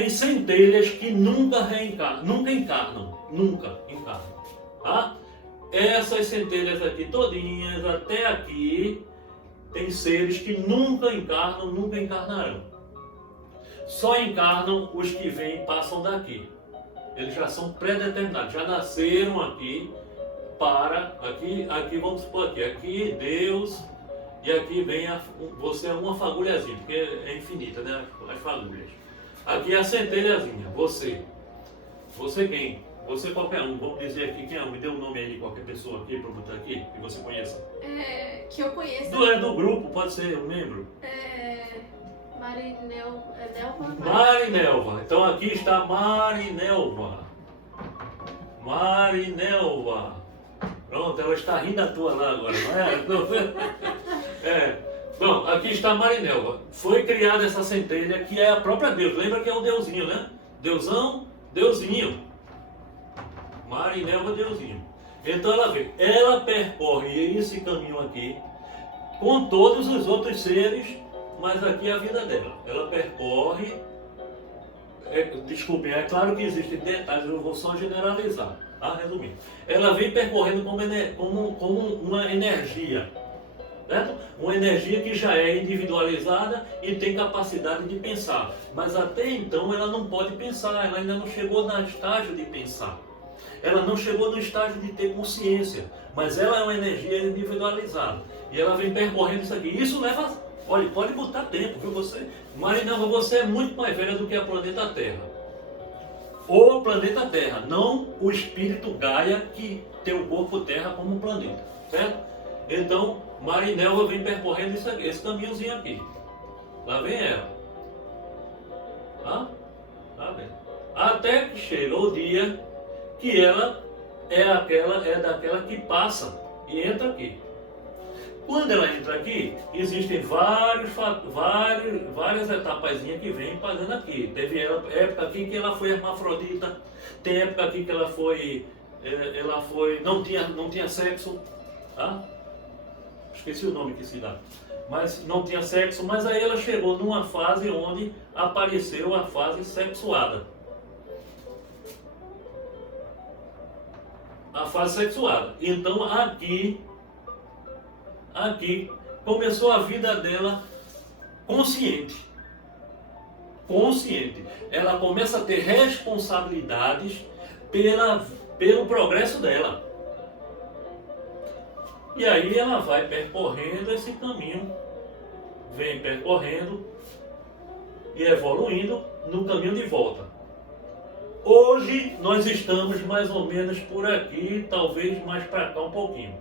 centelhas que nunca encarnam, tá? Essas centelhas aqui todinhas, até aqui, tem seres que nunca encarnam, nunca encarnarão. Só encarnam os que vêm e passam daqui. Eles já são pré-determinados, já nasceram aqui aqui vamos supor aqui Deus, e aqui vem você é uma fagulhazinha, porque é infinita, né, as fagulhas. Aqui é a centelhazinha, você quem? Você qualquer um, vamos dizer aqui quem é, me dê um nome aí de qualquer pessoa aqui para eu botar aqui, que você conheça. Que eu conheço. Do grupo, pode ser um membro. Marinelva. Marinelva. Então aqui está Marinelva. Pronto, ela está rindo à toa lá agora, não é? Bom, aqui está Marinelva. Foi criada essa centelha que é a própria Deus. Lembra que é o Deusinho, né? Deusão, Deusinho. Marinelva, Deusinho. Então ela percorre esse caminho aqui com todos os outros seres, mas aqui é a vida dela. Ela percorre, desculpem, é claro que existem detalhes, eu vou só generalizar, tá? Resumindo. Ela vem percorrendo como uma energia, certo? Uma energia que já é individualizada e tem capacidade de pensar, mas até então ela não pode pensar, ela ainda não chegou no estágio de pensar. Ela não chegou no estágio de ter consciência, mas ela é uma energia individualizada. E ela vem percorrendo isso aqui. Isso leva, olha, pode botar tempo, viu você? Marinelva, você é muito mais velha do que a planeta Terra. O planeta Terra, não o espírito Gaia que ter o corpo Terra como um planeta, certo? Então, Marinelva vem percorrendo esse caminhozinho aqui. Lá vem ela. Tá vendo? Até que chega o dia que ela é daquela que passa e entra aqui. Quando ela entra aqui, existem várias etapazinhas que vem fazendo aqui. Teve época aqui que ela foi hermafrodita, tem época aqui que ela foi não tinha sexo, tá? Esqueci o nome que se dá, mas não tinha sexo, mas aí ela chegou numa fase onde apareceu a fase sexuada. A fase sexuada. Então aqui começou a vida dela consciente. Ela começa a ter responsabilidades pelo progresso dela. E aí ela vai percorrendo esse caminho, vem percorrendo e evoluindo no caminho de volta. Hoje nós estamos mais ou menos por aqui, talvez mais para cá um pouquinho.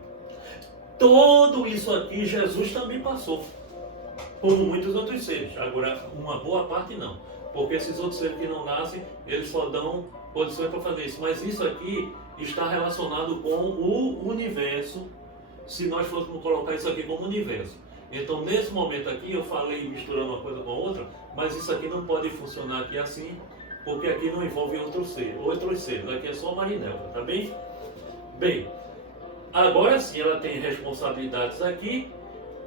Tudo isso aqui Jesus também passou, como muitos outros seres. Agora, uma boa parte não, porque esses outros seres que não nascem, eles só dão condições para fazer isso. Mas isso aqui está relacionado com o universo, se nós fôssemos colocar isso aqui como universo. Então, nesse momento aqui, eu falei misturando uma coisa com a outra, mas isso aqui não pode funcionar aqui assim, porque aqui não envolve outros seres. Aqui é só Marinelva, tá bem? Bem, agora sim ela tem responsabilidades aqui,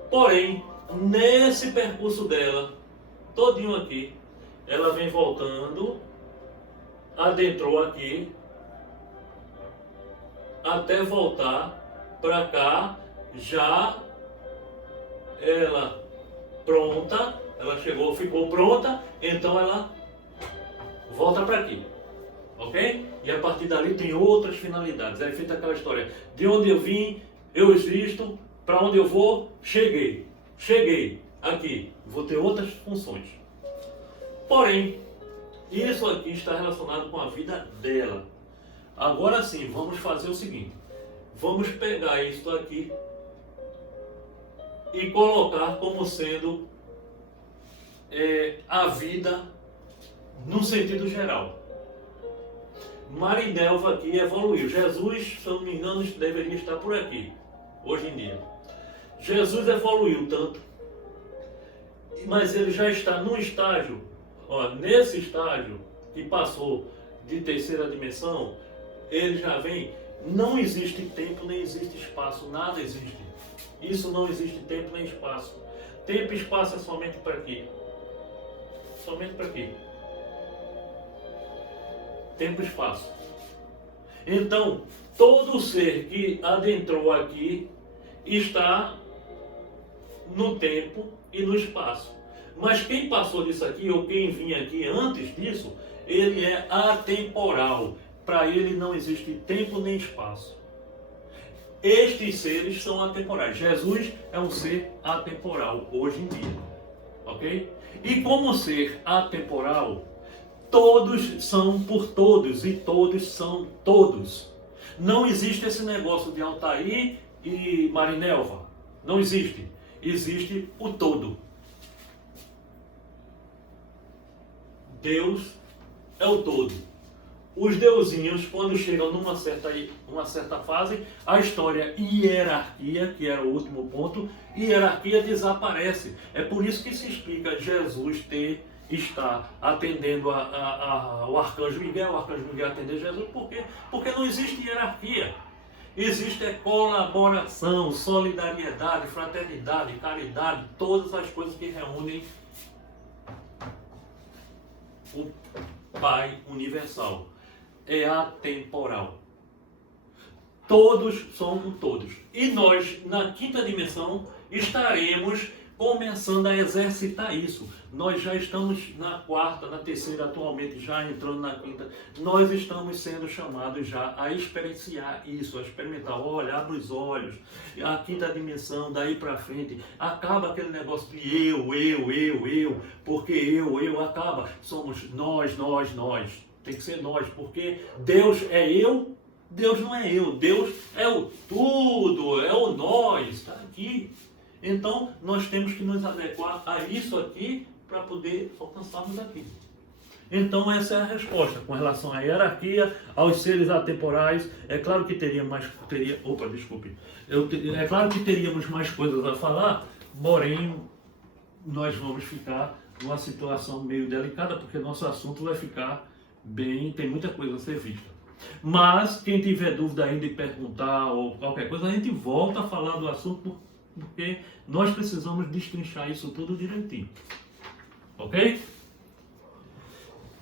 porém, nesse percurso dela, todinho aqui, ela vem voltando, adentrou aqui, até voltar para cá, já ela pronta, ela chegou, ficou pronta, então ela volta para aqui, ok? E a partir dali tem outras finalidades. É feita aquela história, de onde eu vim, eu existo, para onde eu vou, cheguei aqui, vou ter outras funções. Porém, isso aqui está relacionado com a vida dela. Agora sim, vamos fazer o seguinte, vamos pegar isso aqui e colocar como sendo a vida no sentido geral. Marinelva aqui evoluiu. Jesus, se eu não me engano, deveria estar por aqui, hoje em dia. Jesus evoluiu tanto, mas ele já está num estágio, nesse estágio que passou de terceira dimensão, ele já vem, não existe tempo, nem existe espaço, nada existe. Isso não existe tempo nem espaço. Tempo e espaço é somente para quê? Somente para quê? Tempo e espaço. Então, todo ser que adentrou aqui está no tempo e no espaço. Mas quem passou disso aqui, ou quem vinha aqui antes disso, ele é atemporal. Para ele não existe tempo nem espaço. Estes seres são atemporais. Jesus é um ser atemporal hoje em dia. Ok? E como ser atemporal, todos são por todos e todos são todos. Não existe esse negócio de Altair e Marinelva. Não existe. Existe o todo. Deus é o todo. Os deusinhos, quando chegam numa certa fase, a história hierarquia, que era o último ponto, hierarquia desaparece. É por isso que se explica Jesus estar atendendo o Arcanjo Miguel, o Arcanjo Miguel atender Jesus, por quê? Porque não existe hierarquia. Existe colaboração, solidariedade, fraternidade, caridade, todas as coisas que reúnem o Pai Universal. É atemporal. Todos somos todos. E nós, na quinta dimensão, estaremos começando a exercitar isso. Nós já estamos na quarta, na terceira, atualmente já entrando na quinta. Nós estamos sendo chamados já a experienciar isso, a experimentar, olhar nos olhos, a quinta dimensão, daí para frente. Acaba aquele negócio de eu, porque eu, acaba. Somos nós. Tem que ser nós, porque Deus é eu, Deus não é eu, Deus é o tudo, é o nós, está aqui. Então, nós temos que nos adequar a isso aqui para poder alcançarmos aquilo. Então, essa é a resposta com relação à hierarquia, aos seres atemporais. É claro que é claro que teríamos mais coisas a falar, porém, nós vamos ficar numa situação meio delicada, porque nosso assunto vai ficar bem, tem muita coisa a ser vista. Mas, quem tiver dúvida ainda e perguntar ou qualquer coisa, a gente volta a falar do assunto, porque nós precisamos destrinchar isso tudo direitinho. Ok?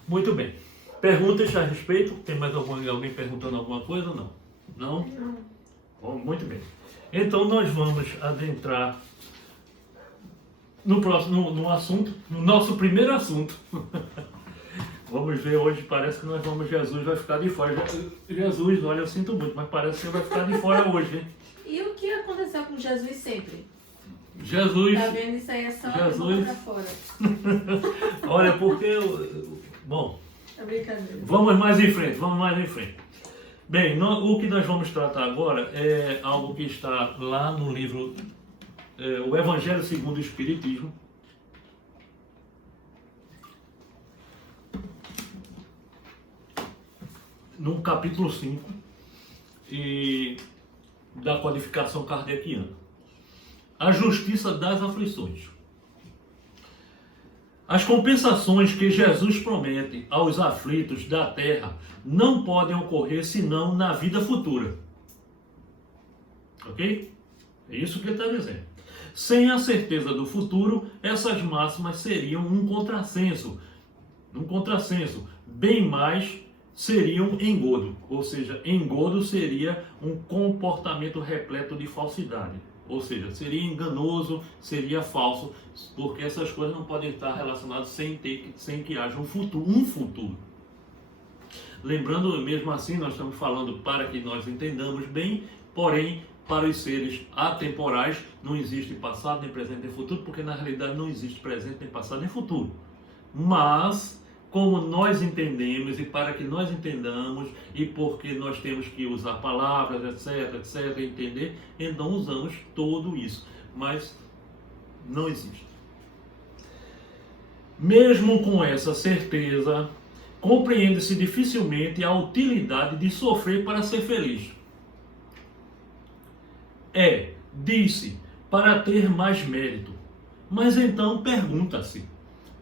Muito bem. Perguntas a respeito? Tem mais alguém perguntando alguma coisa ou não? Não? Não. Bom, muito bem. Então nós vamos adentrar no assunto, no nosso primeiro assunto. Vamos ver hoje, parece que Jesus vai ficar de fora. Jesus, olha, eu sinto muito, mas parece que ele vai ficar de fora hoje, hein? E o que aconteceu com Jesus sempre? Jesus. Tá vendo? Isso aí é só Jesus. pra fora. Olha, porque bom, É brincadeira. vamos mais em frente. Bem, o que nós vamos tratar agora é algo que está lá no livro O Evangelho segundo o Espiritismo. No capítulo 5 e da codificação kardeciana. A justiça das aflições. As compensações que Jesus promete aos aflitos da terra não podem ocorrer senão na vida futura. Ok? É isso que ele está dizendo. Sem a certeza do futuro, essas máximas seriam um contrassenso. Bem mais seriam engodo. Ou seja, engodo seria um comportamento repleto de falsidade. Ou seja, seria enganoso, seria falso, porque essas coisas não podem estar relacionadas sem que haja um futuro. Lembrando, mesmo assim, nós estamos falando para que nós entendamos bem, porém, para os seres atemporais não existe passado, nem presente, nem futuro, porque na realidade não existe presente, nem passado, nem futuro. Mas, como nós entendemos e para que nós entendamos e porque nós temos que usar palavras, etc, entender, então usamos tudo isso. Mas não existe. Mesmo com essa certeza, compreende-se dificilmente a utilidade de sofrer para ser feliz. Disse, para ter mais mérito. Mas então pergunta-se,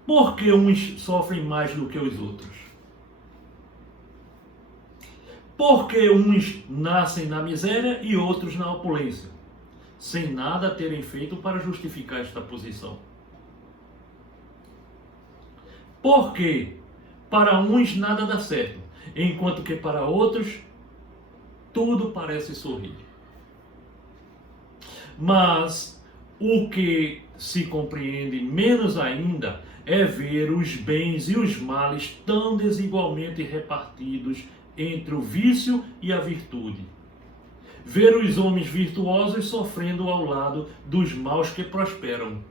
por que uns sofrem mais do que os outros? Por que uns nascem na miséria e outros na opulência, sem nada terem feito para justificar esta posição? Por que para uns nada dá certo, enquanto que para outros tudo parece sorrir? Mas o que se compreende menos ainda é ver os bens e os males tão desigualmente repartidos entre o vício e a virtude. Ver os homens virtuosos sofrendo ao lado dos maus que prosperam.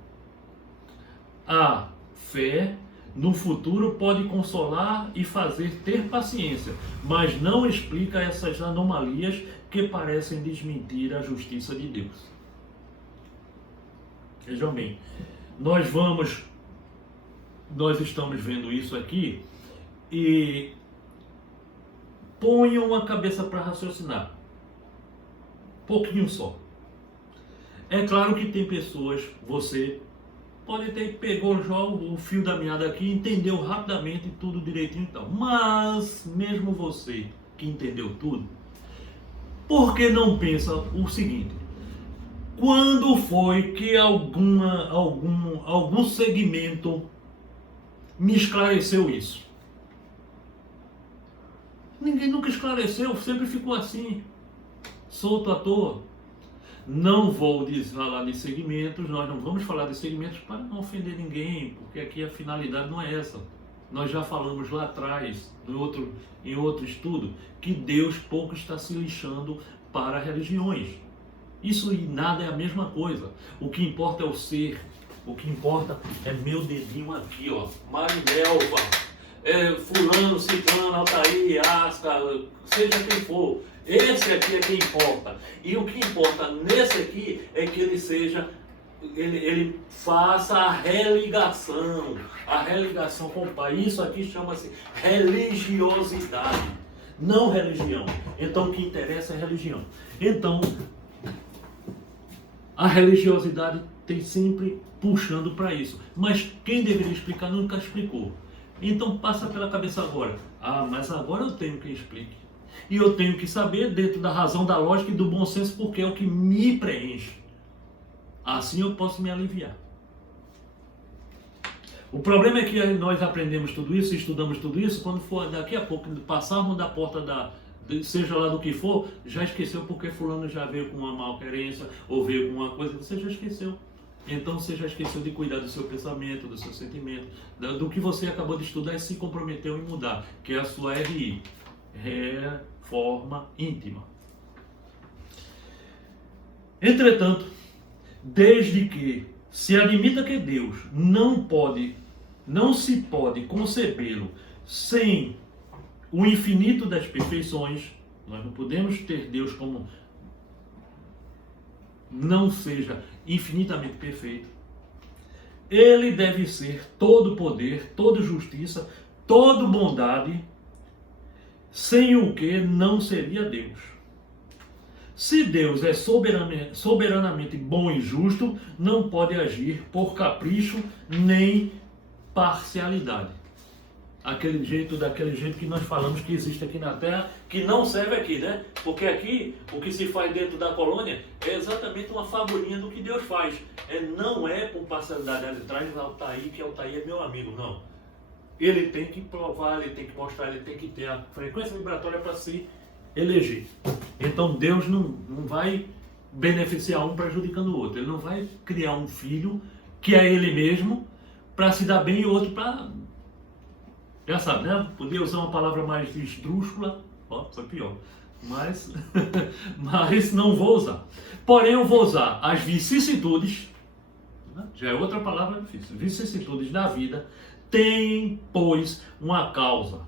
A fé no futuro pode consolar e fazer ter paciência, mas não explica essas anomalias que parecem desmentir a justiça de Deus. Vejam bem, nós estamos vendo isso aqui e ponham a cabeça para raciocinar. Pouquinho só. É claro que tem pessoas, você pode ter pegou já o fio da meada aqui e entendeu rapidamente tudo direitinho e tal. Mas, mesmo você que entendeu tudo, por que não pensa o seguinte? Quando foi que algum segmento me esclareceu isso? Ninguém nunca esclareceu, sempre ficou assim, solto à toa. Não vou falar de segmentos, nós não vamos falar de segmentos para não ofender ninguém, porque aqui a finalidade não é essa. Nós já falamos lá atrás, em outro estudo, que Deus pouco está se lixando para religiões. Isso e nada é a mesma coisa. O que importa é o ser. O que importa é meu dedinho aqui, ó. Marinelva. fulano, ciclano, Altair, Asca, seja quem for. Esse aqui é quem importa. E o que importa nesse aqui é que ele seja, ele faça a religação com o Pai. Isso aqui chama-se religiosidade, não religião. Então o que interessa é religião. Então, a religiosidade tem sempre puxando para isso. Mas quem deveria explicar nunca explicou. Então passa pela cabeça agora. Mas agora eu tenho que explique. E eu tenho que saber dentro da razão, da lógica e do bom senso, porque é o que me preenche. Assim eu posso me aliviar. O problema é que nós aprendemos tudo isso, estudamos tudo isso, quando for daqui a pouco passarmos da porta seja lá do que for, já esqueceu porque fulano já veio com uma malquerência ou veio com uma coisa, você já esqueceu. Então você já esqueceu de cuidar do seu pensamento, do seu sentimento, do que você acabou de estudar e se comprometeu em mudar, que é a sua RI, reforma íntima. Entretanto, desde que se admita que Deus não se pode concebê-lo sem o infinito das perfeições, nós não podemos ter Deus como não seja infinitamente perfeito. Ele deve ser todo poder, toda justiça, toda bondade, sem o que não seria Deus. Se Deus é soberanamente bom e justo, não pode agir por capricho nem parcialidade. Daquele jeito que nós falamos que existe aqui na Terra, que não serve aqui, né? Porque aqui, o que se faz dentro da colônia é exatamente uma favorinha do que Deus faz. Não é por parcialidade, ele traz Altair, que Altair é meu amigo, não. Ele tem que provar, ele tem que mostrar, ele tem que ter a frequência vibratória para se eleger. Então Deus não vai beneficiar um prejudicando o outro. Ele não vai criar um filho que é ele mesmo para se dar bem e o outro para... Já sabe, né? Podia usar uma palavra mais esdrúxula, foi pior. Mas não vou usar. Porém, eu vou usar as vicissitudes, né? Já é outra palavra difícil. Vicissitudes da vida têm, pois, uma causa.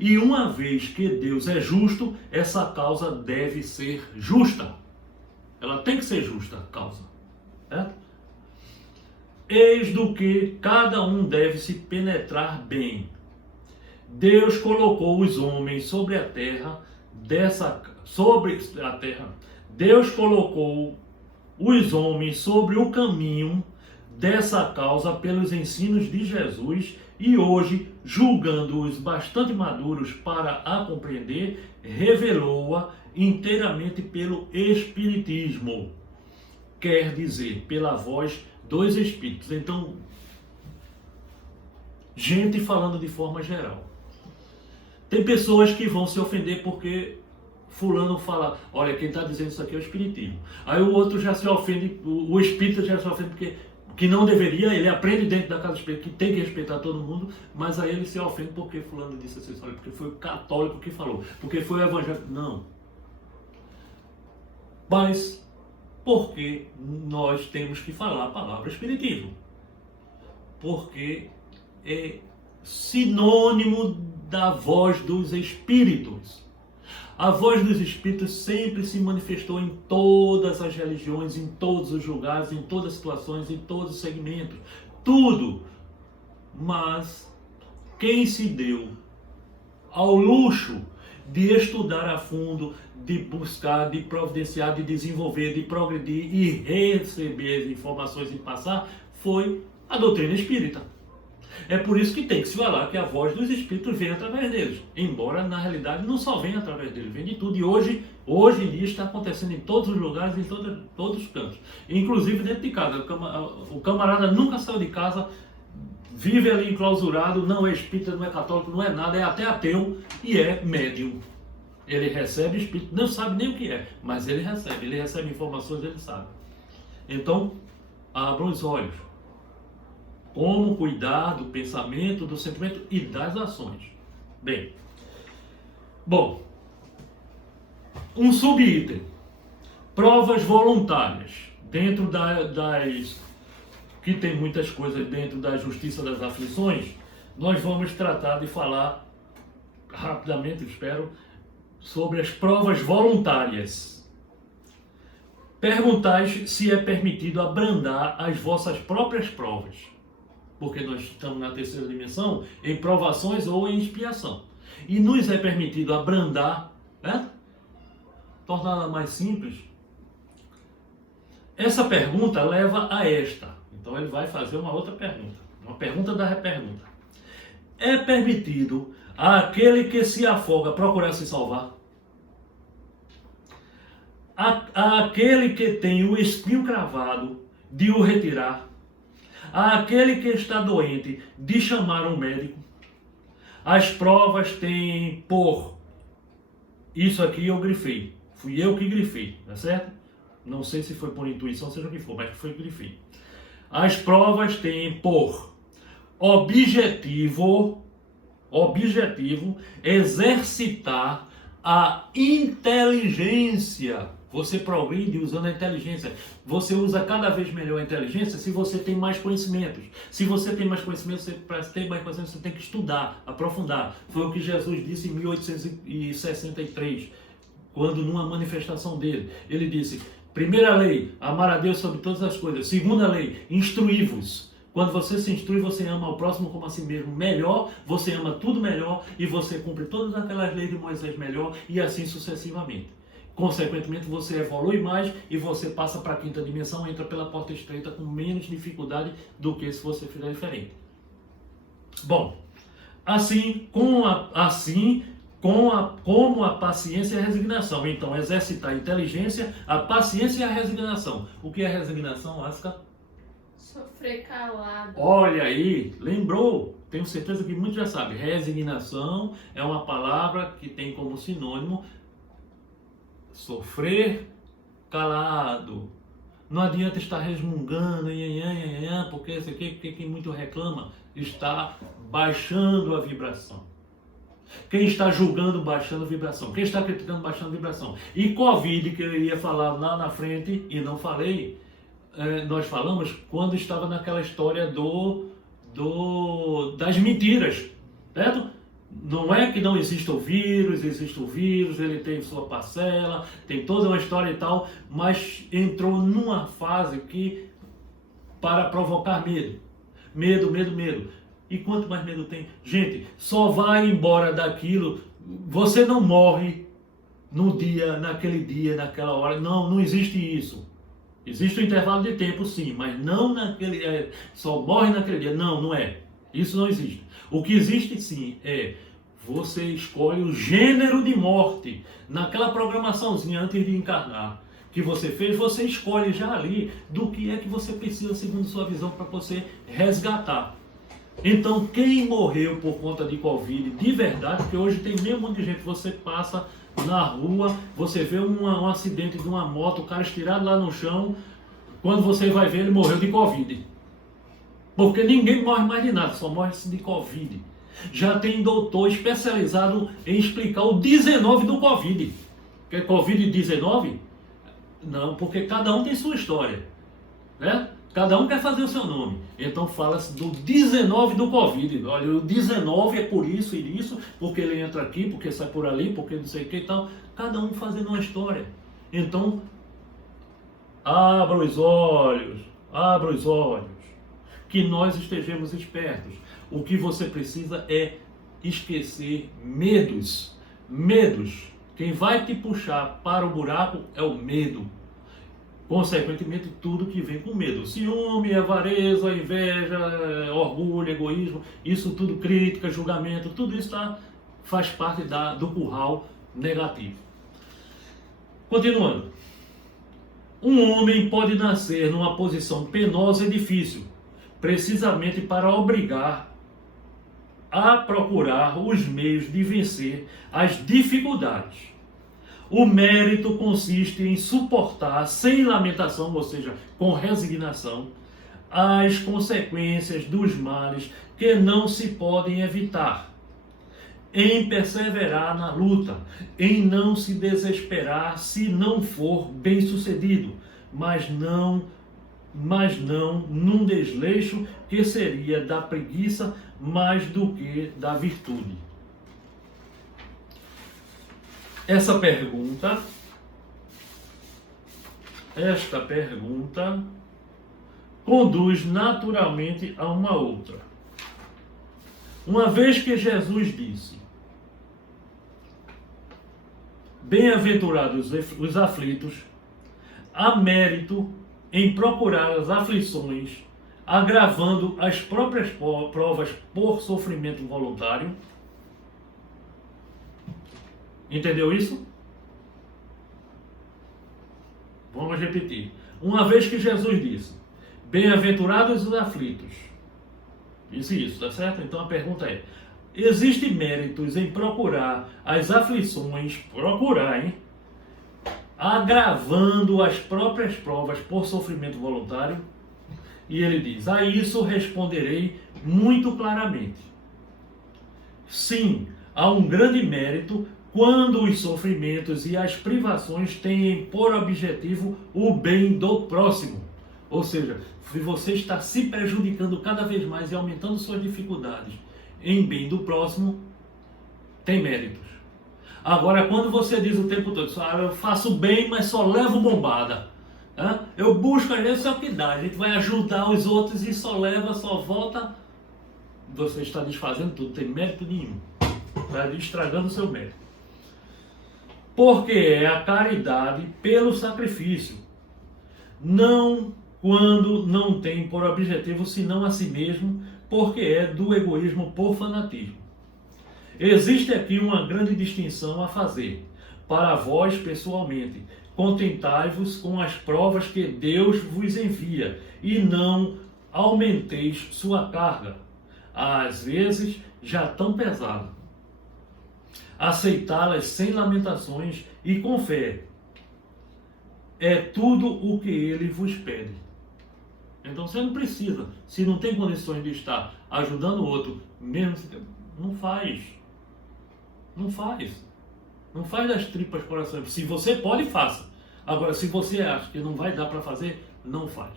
E uma vez que Deus é justo, essa causa deve ser justa. Ela tem que ser justa, a causa. Certo? Eis do que cada um deve se penetrar bem. Deus colocou os homens sobre a terra, Deus colocou os homens sobre o caminho dessa causa pelos ensinos de Jesus e hoje, julgando-os bastante maduros para a compreender, revelou-a inteiramente pelo Espiritismo, quer dizer, pela voz dos Espíritos. Então, gente falando de forma geral. Tem pessoas que vão se ofender porque fulano fala, olha, quem está dizendo isso aqui é o Espiritismo. Aí o outro já se ofende, o Espírita já se ofende porque que não deveria, ele aprende dentro da casa espírita que tem que respeitar todo mundo, mas aí ele se ofende porque fulano disse assim, olha, porque foi o católico que falou, porque foi o evangélico. Não. Mas por que nós temos que falar a palavra Espiritismo? Porque é sinônimo da voz dos Espíritos. A voz dos Espíritos sempre se manifestou em todas as religiões, em todos os lugares, em todas as situações, em todos os segmentos. Tudo. Mas quem se deu ao luxo de estudar a fundo, de buscar, de providenciar, de desenvolver, de progredir e receber as informações e passar, foi a doutrina espírita. É por isso que tem que se falar que a voz dos Espíritos vem através deles. Embora, na realidade, não só vem através deles, vem de tudo. E hoje em dia está acontecendo em todos os lugares, em todos os cantos. Inclusive dentro de casa. O camarada nunca saiu de casa, vive ali enclausurado, não é espírita, não é católico, não é nada, é até ateu e é médium. Ele recebe espírito, não sabe nem o que é, mas ele recebe informações, ele sabe. Então, abram os olhos. Como cuidar do pensamento, do sentimento e das ações. Bem, um subitem. Provas voluntárias. Dentro das... que tem muitas coisas dentro da justiça das aflições, nós vamos tratar de falar rapidamente, espero, sobre as provas voluntárias. Perguntais se é permitido abrandar as vossas próprias provas, porque nós estamos na terceira dimensão, em provações ou em expiação. E nos é permitido abrandar, né? Torná-la mais simples. Essa pergunta leva a esta. Então ele vai fazer uma outra pergunta. Uma pergunta da pergunta. É permitido àquele que se afoga procurar se salvar? Àquele que tem o espinho cravado de o retirar? Àquele que está doente de chamar um médico? As provas têm por... Isso aqui eu grifei. Fui eu que grifei, tá certo? Não sei se foi por intuição, seja o que for, mas foi que grifei. As provas têm por objetivo exercitar a inteligência. Você progride usando a inteligência. Você usa cada vez melhor a inteligência se você tem mais conhecimentos. Se você tem mais conhecimentos, para ter mais conhecimentos, você tem que estudar, aprofundar. Foi o que Jesus disse em 1863, quando numa manifestação dele. Ele disse: primeira lei, amar a Deus sobre todas as coisas. Segunda lei, instruí-vos. Quando você se instrui, você ama ao próximo como a si mesmo melhor, você ama tudo melhor e você cumpre todas aquelas leis de Moisés melhor e assim sucessivamente. Consequentemente, você evolui mais e você passa para a quinta dimensão, entra pela porta estreita com menos dificuldade do que se você fizer diferente. Bom, como a paciência e a resignação. Então, exercitar a inteligência, a paciência e a resignação. O que é resignação, Asca? Sofrer calado. Olha aí, lembrou? Tenho certeza que muitos já sabem. Resignação é uma palavra que tem como sinônimo sofrer calado. Não adianta estar resmungando, porque esse aqui, porque quem muito reclama está baixando a vibração. Quem está julgando, baixando a vibração. Quem está criticando, baixando a vibração. E Covid, que eu iria falar lá na frente e não falei, nós falamos quando estava naquela história das mentiras, certo? Não é que não existe o vírus, existe o vírus, ele tem sua parcela, tem toda uma história e tal, mas entrou numa fase que, para provocar medo. Medo. E quanto mais medo tem? Gente, só vai embora daquilo, você não morre no dia, naquela hora, não existe isso. Existe um intervalo de tempo, sim, mas não naquele só morre naquele dia. Não é. Isso não existe. O que existe, sim, é você escolhe o gênero de morte. Naquela programaçãozinha antes de encarnar que você fez, você escolhe já ali do que é que você precisa, segundo sua visão, para você resgatar. Então, quem morreu por conta de Covid, de verdade, porque hoje tem meio monte de gente, você passa na rua, você vê um acidente de uma moto, o cara estirado lá no chão, quando você vai ver, ele morreu de Covid. Porque ninguém morre mais de nada, só morre de Covid. Já tem doutor especializado em explicar o 19 do Covid. Que é Covid-19? Não, porque cada um tem sua história, né? Cada um quer fazer o seu nome. Então fala-se do 19 do Covid. Olha, o 19 é por isso e isso, porque ele entra aqui, porque sai por ali, porque não sei o que e tal. Cada um fazendo uma história. Então, abra os olhos. Que nós estejamos espertos. O que você precisa é esquecer medos. Quem vai te puxar para o buraco é o medo. Consequentemente, tudo que vem com medo. Ciúme, avareza, inveja, orgulho, egoísmo, isso tudo, crítica, julgamento, tudo isso faz parte do curral negativo. Continuando. Um homem pode nascer numa posição penosa e difícil, precisamente para obrigar a procurar os meios de vencer as dificuldades. O mérito consiste em suportar sem lamentação, ou seja, com resignação, as consequências dos males que não se podem evitar, em perseverar na luta, em não se desesperar se não for bem-sucedido, mas mas não num desleixo que seria da preguiça mais do que da virtude. Esta pergunta conduz naturalmente a uma outra. Uma vez que Jesus disse: bem-aventurados os aflitos, há mérito em procurar as aflições, agravando as próprias provas por sofrimento voluntário. Entendeu isso? Vamos repetir. Uma vez que Jesus disse: bem-aventurados os aflitos. Disse isso, tá certo? Então a pergunta é: existem méritos em procurar as aflições, agravando as próprias provas por sofrimento voluntário? E ele diz: a isso responderei muito claramente. Sim, há um grande mérito quando os sofrimentos e as privações têm por objetivo o bem do próximo. Ou seja, se você está se prejudicando cada vez mais e aumentando suas dificuldades em bem do próximo, tem méritos. Agora, quando você diz o tempo todo: eu faço bem, mas só levo bombada, eu busco, às vezes é o que dá, a gente vai ajudar os outros e só leva, só volta, você está desfazendo tudo, não tem mérito nenhum, está estragando o seu mérito. Porque é a caridade pelo sacrifício, não quando não tem por objetivo senão a si mesmo, porque é do egoísmo por fanatismo. Existe aqui uma grande distinção a fazer. Para vós, pessoalmente, contentai-vos com as provas que Deus vos envia e não aumenteis sua carga, às vezes já tão pesada. Aceitá-las sem lamentações e com fé é tudo o que ele vos pede. Então você não precisa, se não tem condições de estar ajudando o outro, mesmo não faz. Não faz das tripas coração. Se você pode, faça. Agora, se você acha que não vai dar para fazer, não faz.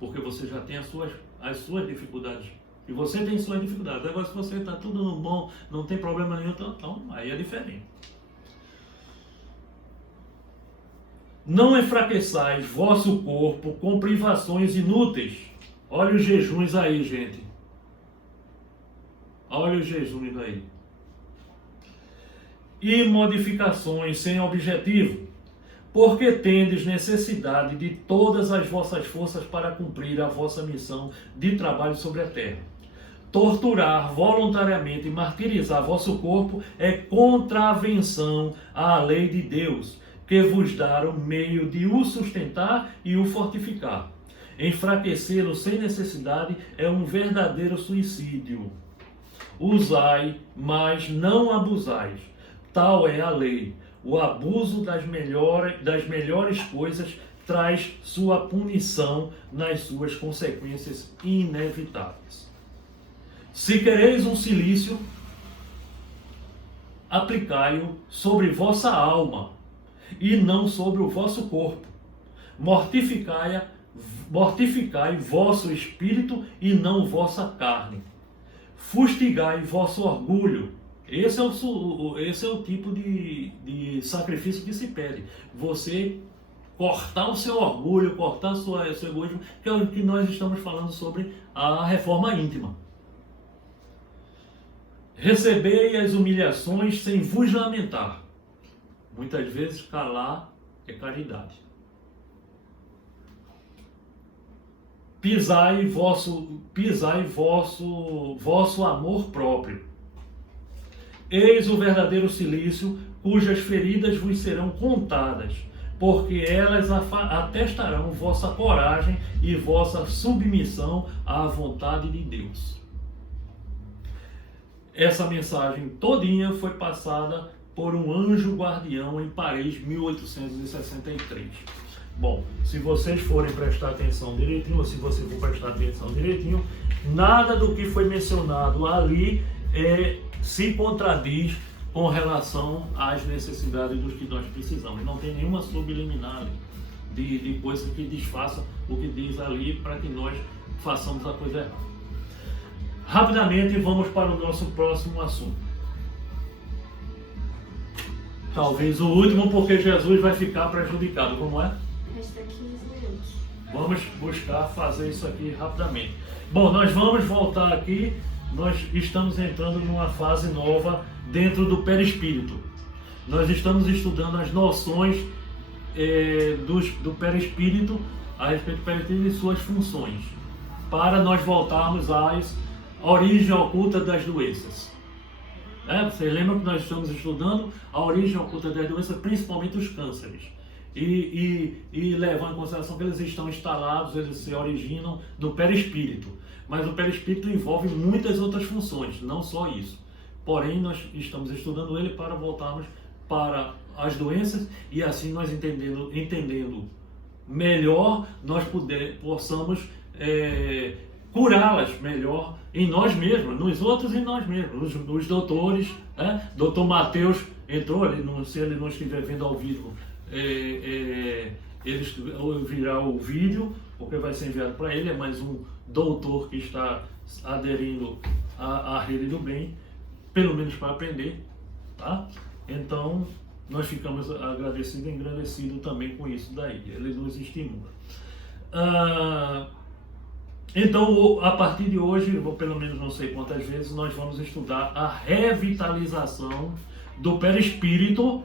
Porque você já tem as suas dificuldades. E você tem suas dificuldades. Agora, se você está tudo no bom, não tem problema nenhum, então aí é diferente. Não enfraqueçais vosso corpo com privações inúteis. Olha os jejuns aí, gente. Olha os jejuns aí. E modificações sem objetivo, porque tendes necessidade de todas as vossas forças para cumprir a vossa missão de trabalho sobre a terra. Torturar voluntariamente e martirizar vosso corpo é contravenção à lei de Deus, que vos dá o meio de o sustentar e o fortificar. Enfraquecê-lo sem necessidade é um verdadeiro suicídio. Usai, mas não abusais. Tal é a lei. O abuso das melhores coisas traz sua punição nas suas consequências inevitáveis. Se quereis um cilício, aplicai-o sobre vossa alma e não sobre o vosso corpo. Mortificai vosso espírito e não vossa carne. Fustigai vosso orgulho. Esse é o tipo de sacrifício que se pede. Você cortar o seu orgulho, cortar o seu egoísmo, que é o que nós estamos falando sobre a reforma íntima. Recebei as humilhações sem vos lamentar. Muitas vezes calar é caridade. Pisai vosso amor próprio. Eis o verdadeiro cilício, cujas feridas vos serão contadas, porque elas atestarão vossa coragem e vossa submissão à vontade de Deus. Essa mensagem todinha foi passada por um anjo guardião em Paris, 1863. Bom, se vocês forem prestar atenção direitinho, ou se você for prestar atenção direitinho, nada do que foi mencionado ali se contradiz com relação às necessidades dos que nós precisamos. Não tem nenhuma subliminar ali. de coisas que desfaçam o que diz ali para que nós façamos a coisa errada. Rapidamente vamos para o nosso próximo assunto. Talvez o último, porque Jesus vai ficar prejudicado. Como é? Resta 15 minutos. Vamos buscar fazer isso aqui rapidamente. Bom, nós vamos voltar aqui. Nós estamos entrando numa fase nova dentro do perispírito. Nós estamos estudando as noções do perispírito a respeito do perispírito e suas funções, para nós voltarmos à origem oculta das doenças. Vocês lembram que nós estamos estudando a origem oculta das doenças, principalmente os cânceres, e levando em consideração que eles estão instalados, eles se originam no perispírito, mas o perispírito envolve muitas outras funções, não só isso. Porém, nós estamos estudando ele para voltarmos para as doenças e assim nós entendendo melhor, nós possamos curá-las melhor em nós mesmos, nos outros e em nós mesmos. Os doutores, doutor Mateus entrou, se ele não estiver vendo ao vivo, ele ouvirá o vídeo, porque vai ser enviado para ele, é mais um doutor que está aderindo à rede do bem, pelo menos para aprender, tá? Então, nós ficamos agradecidos e engrandecidos também com isso daí, ele nos estimula. Então, a partir de hoje, pelo menos não sei quantas vezes, nós vamos estudar a revitalização do perispírito,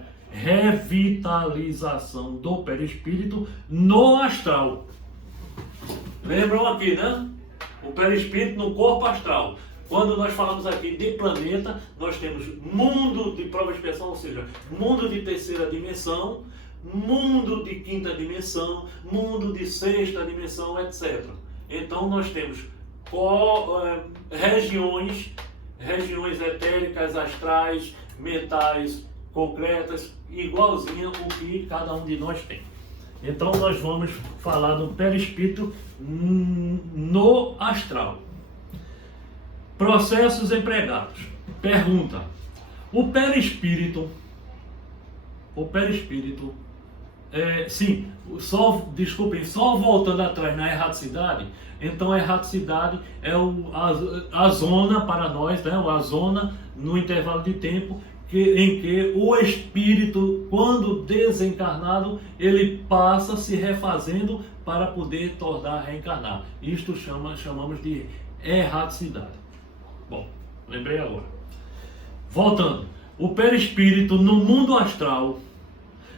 no astral. Lembram aqui, né? O perispírito no corpo astral. Quando nós falamos aqui de planeta, nós temos mundo de prova de expiação, ou seja, mundo de terceira dimensão, mundo de quinta dimensão, mundo de sexta dimensão, etc. Então nós temos regiões etéricas, astrais, mentais, concretas, igualzinho o que cada um de nós tem. Então nós vamos falar do perispírito no astral. Processos empregados. Pergunta: o perispírito, só voltando atrás na erraticidade. Então a erraticidade é a zona para nós, né? A zona no intervalo de tempo em que o espírito, quando desencarnado, ele passa se refazendo para poder tornar a reencarnar. Isto chamamos de erraticidade. Bom, lembrei agora. Voltando, o perispírito no mundo astral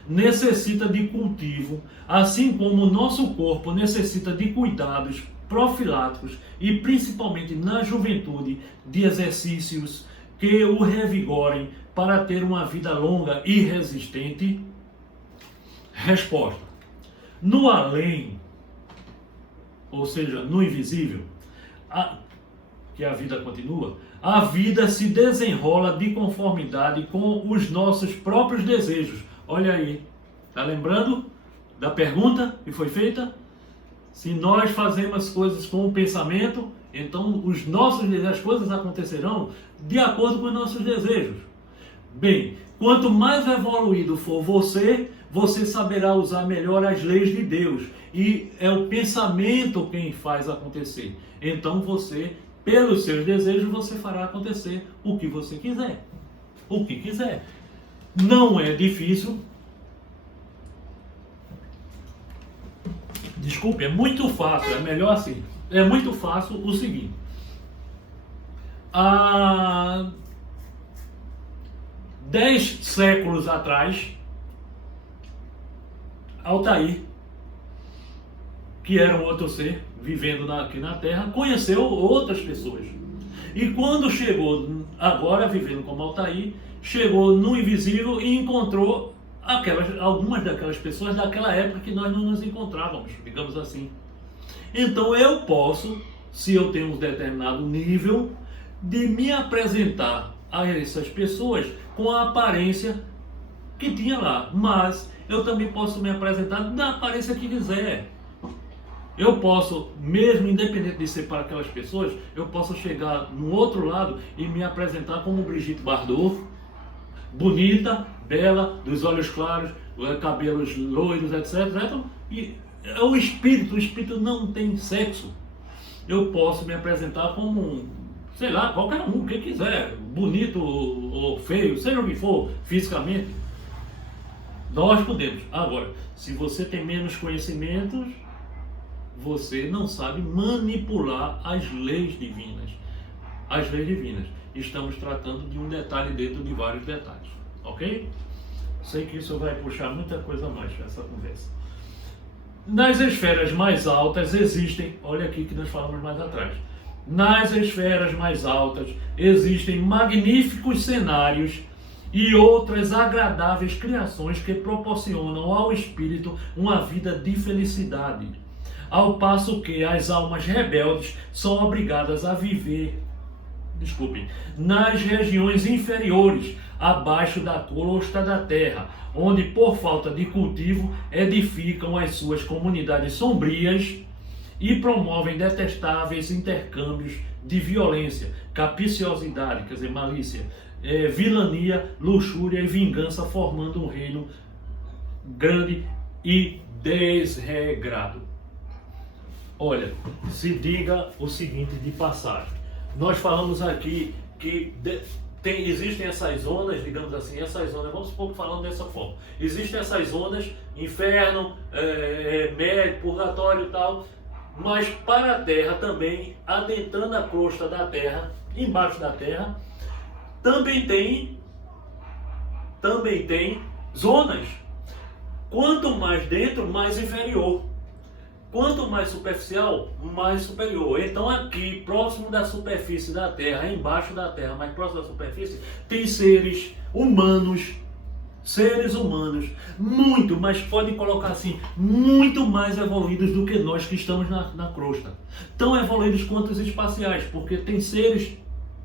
necessita de cultivo, assim como o nosso corpo necessita de cuidados profiláticos e principalmente na juventude de exercícios que o revigorem para ter uma vida longa e resistente. Resposta: no além, ou seja, no invisível, que a vida continua, a vida se desenrola de conformidade com os nossos próprios desejos. Olha aí, tá lembrando da pergunta que foi feita? Se nós fazemos coisas com o pensamento, então as coisas acontecerão de acordo com os nossos desejos. Bem, quanto mais evoluído for você saberá usar melhor as leis de Deus. E é o pensamento quem faz acontecer. Então você, pelos seus desejos, você fará acontecer o que você quiser. O que quiser. Não é difícil. Desculpe, é muito fácil, é melhor assim. É muito fácil o seguinte. Há 10 séculos atrás, Altair, que era um outro ser vivendo aqui na Terra, conheceu outras pessoas. E quando chegou, agora vivendo como Altair, chegou no invisível e encontrou algumas daquelas pessoas daquela época que nós não nos encontrávamos, digamos assim. Então eu posso, se eu tenho um determinado nível, de me apresentar a essas pessoas com a aparência que tinha lá, mas eu também posso me apresentar da aparência que quiser. Eu posso, mesmo independente de ser para aquelas pessoas, eu posso chegar no outro lado e me apresentar como Brigitte Bardot, bonita, bela, dos olhos claros, cabelos loiros, etc. E o espírito não tem sexo. Eu posso me apresentar como um, sei lá, qualquer um, quem quiser, bonito ou feio, seja o que for, fisicamente. Nós podemos. Agora, se você tem menos conhecimentos, você não sabe manipular as leis divinas. As leis divinas. Estamos tratando de um detalhe dentro de vários detalhes. Ok? Sei que isso vai puxar muita coisa mais para essa conversa. Nas esferas mais altas existem, olha aqui que nós falamos mais atrás. Nas esferas mais altas existem magníficos cenários e outras agradáveis criações que proporcionam ao espírito uma vida de felicidade, ao passo que as almas rebeldes são obrigadas a viver, nas regiões inferiores, abaixo da crosta da terra, onde por falta de cultivo edificam as suas comunidades sombrias e promovem detestáveis intercâmbios de violência, capciosidade, quer dizer, malícia, vilania, luxúria e vingança, formando um reino grande e desregrado. Olha, se diga o seguinte de passagem. Nós falamos aqui que existem essas zonas, digamos assim, essas zonas, vamos supor que falando dessa forma. Existem essas zonas, inferno, médio, purgatório e tal, mas para a Terra também, adentrando a crosta da Terra, embaixo da Terra, também tem zonas. Quanto mais dentro, mais inferior. Quanto mais superficial, mais superior. Então aqui, próximo da superfície da Terra, embaixo da Terra, mais próximo da superfície, tem seres humanos, muito, mas podem colocar assim, muito mais evoluídos do que nós que estamos na crosta. Tão evoluídos quanto os espaciais, porque tem seres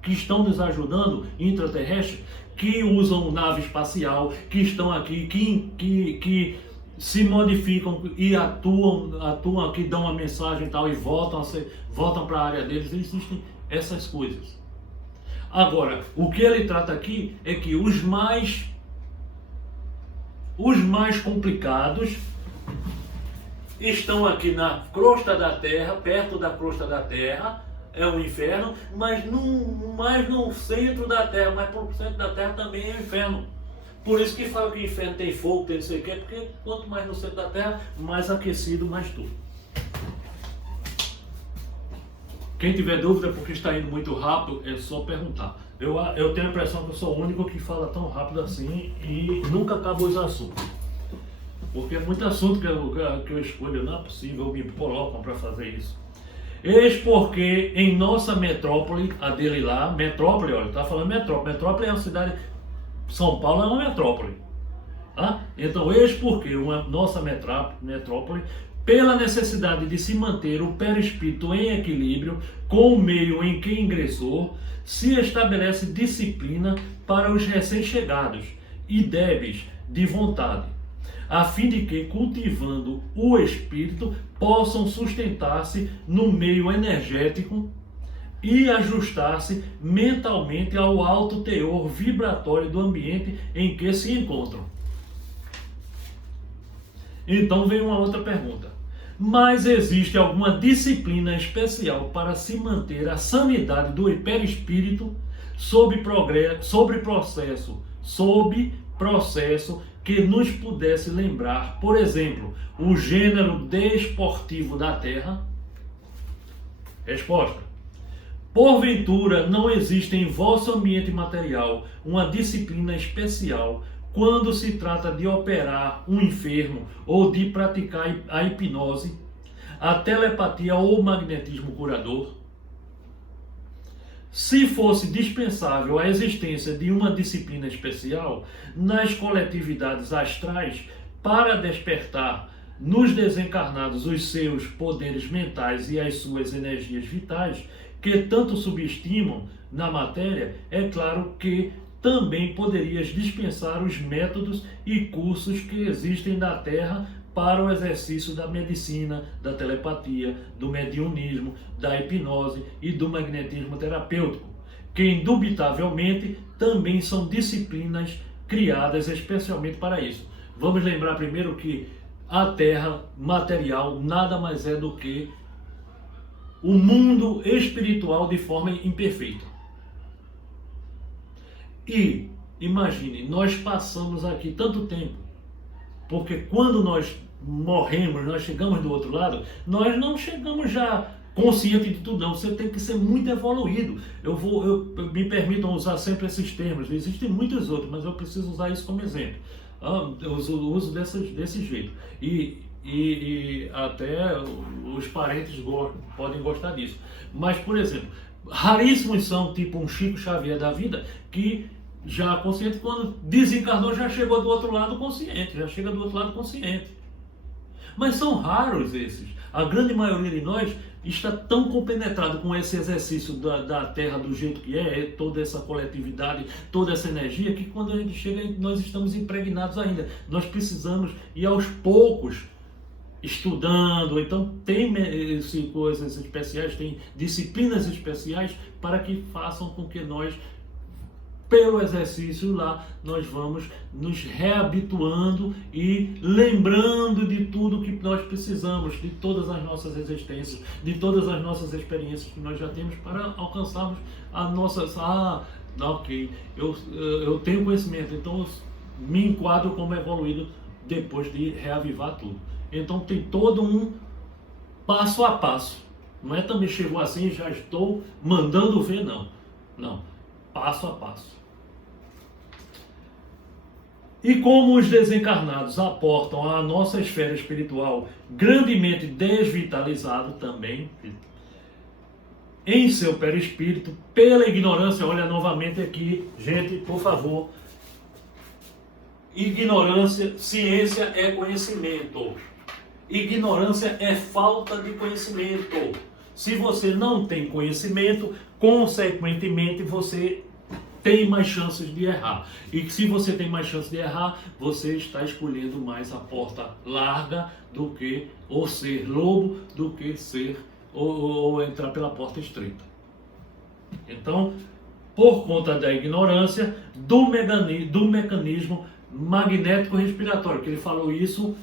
que estão nos ajudando, intraterrestres, que usam nave espacial, que estão aqui, que se modificam e atuam aqui, dão uma mensagem e tal, e voltam para a área deles. Existem essas coisas. Agora, o que ele trata aqui é que os mais complicados estão aqui na crosta da Terra, perto da crosta da Terra, é o inferno, mas no centro da Terra, mas pro centro da Terra também é o inferno. Por isso que fala que o inferno tem fogo, tem não sei o quê, porque quanto mais no centro da Terra, mais aquecido, mais tudo. Quem tiver dúvida porque está indo muito rápido, é só perguntar. Eu tenho a impressão que eu sou o único que fala tão rápido assim e nunca acaba os assuntos. Porque é muito assunto que eu escolho, não é possível, me colocam para fazer isso. Eis porque em nossa metrópole, a dele lá, metrópole, olha, está falando metrópole. Metrópole é uma cidade, São Paulo é uma metrópole. Tá? Então, eis porque nossa metrópole, pela necessidade de se manter o perispírito em equilíbrio com o meio em que ingressou, se estabelece disciplina para os recém-chegados e débeis de vontade, a fim de que, cultivando o espírito, possam sustentar-se no meio energético e ajustar-se mentalmente ao alto teor vibratório do ambiente em que se encontram. Então vem uma outra pergunta. Mas existe alguma disciplina especial para se manter a sanidade do perispírito sob processo que nos pudesse lembrar, por exemplo, o gênero desportivo da Terra? Resposta. Porventura não existe em vosso ambiente material uma disciplina especial quando se trata de operar um enfermo ou de praticar a hipnose, a telepatia ou o magnetismo curador? Se fosse dispensável a existência de uma disciplina especial nas coletividades astrais para despertar nos desencarnados os seus poderes mentais e as suas energias vitais, que tanto subestimam na matéria, é claro que também poderias dispensar os métodos e cursos que existem na Terra para o exercício da medicina, da telepatia, do mediunismo, da hipnose e do magnetismo terapêutico, que indubitavelmente também são disciplinas criadas especialmente para isso. Vamos lembrar primeiro que a Terra material nada mais é do que o mundo espiritual de forma imperfeita. E imagine, nós passamos aqui tanto tempo, porque quando nós morremos, nós chegamos do outro lado, nós não chegamos já consciente de tudo, não. Você tem que ser muito evoluído. Eu me permitam usar sempre esses termos. Existem muitos outros, mas eu preciso usar isso como exemplo. Eu uso desse jeito. E até os parentes podem gostar disso. Mas, por exemplo, raríssimos são, tipo um Chico Xavier da vida, que já consciente, quando desencarnou, já chegou do outro lado consciente, já chega do outro lado consciente. Mas são raros esses. A grande maioria de nós está tão compenetrado com esse exercício da Terra do jeito que toda essa coletividade, toda essa energia, que quando a gente chega, nós estamos impregnados ainda. Nós precisamos ir aos poucos estudando, então tem coisas especiais, tem disciplinas especiais para que façam com que nós, pelo exercício lá, nós vamos nos reabituando e lembrando de tudo que nós precisamos, de todas as nossas existências, de todas as nossas experiências que nós já temos para alcançarmos a nossa... ok, eu tenho conhecimento, então eu me enquadro como evoluído depois de reavivar tudo. Então tem todo um passo a passo. Não é também chegou assim e já estou mandando ver, não. Não, passo a passo. E como os desencarnados aportam à nossa esfera espiritual grandemente desvitalizado também, em seu perispírito, pela ignorância, olha novamente aqui, gente, por favor, ignorância, ciência é conhecimento. Ignorância é falta de conhecimento. Se você não tem conhecimento, consequentemente você tem mais chances de errar. E se você tem mais chances de errar, você está escolhendo mais a porta larga do que, ou ser lobo, do que ser, ou entrar pela porta estreita. Então, por conta da ignorância do mecanismo magnético respiratório, que ele falou isso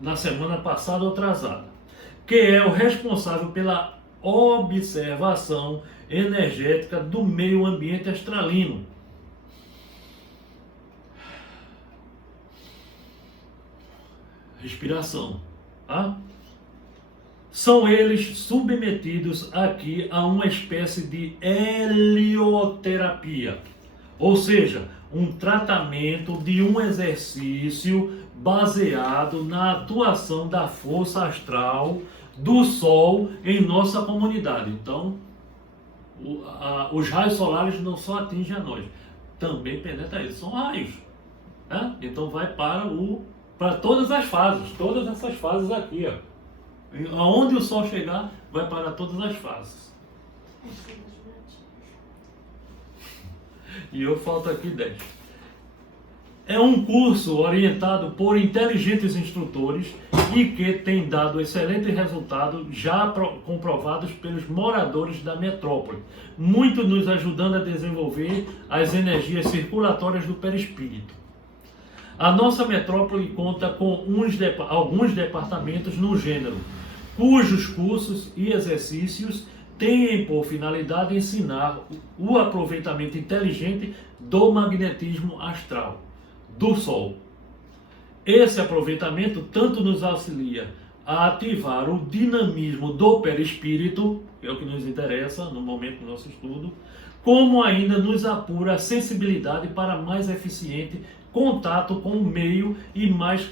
na semana passada ou atrasada, que é o responsável pela observação energética do meio ambiente astralino. Respiração, tá? São eles submetidos aqui a uma espécie de helioterapia, ou seja, um tratamento de um exercício baseado na atuação da força astral do Sol em nossa comunidade. Então, os raios solares não só atingem a nós, também penetram eles, são raios. Né? Então vai para todas as fases, todas essas fases aqui. Aonde o Sol chegar, vai para todas as fases. E eu falto aqui 10. É um curso orientado por inteligentes instrutores e que tem dado excelente resultado, já comprovados pelos moradores da metrópole, muito nos ajudando a desenvolver as energias circulatórias do perispírito. A nossa metrópole conta com alguns departamentos no gênero, cujos cursos e exercícios têm por finalidade ensinar o aproveitamento inteligente do magnetismo astral do Sol. Esse aproveitamento tanto nos auxilia a ativar o dinamismo do perispírito, que é o que nos interessa no momento do nosso estudo, como ainda nos apura a sensibilidade para mais eficiente contato com o meio e mais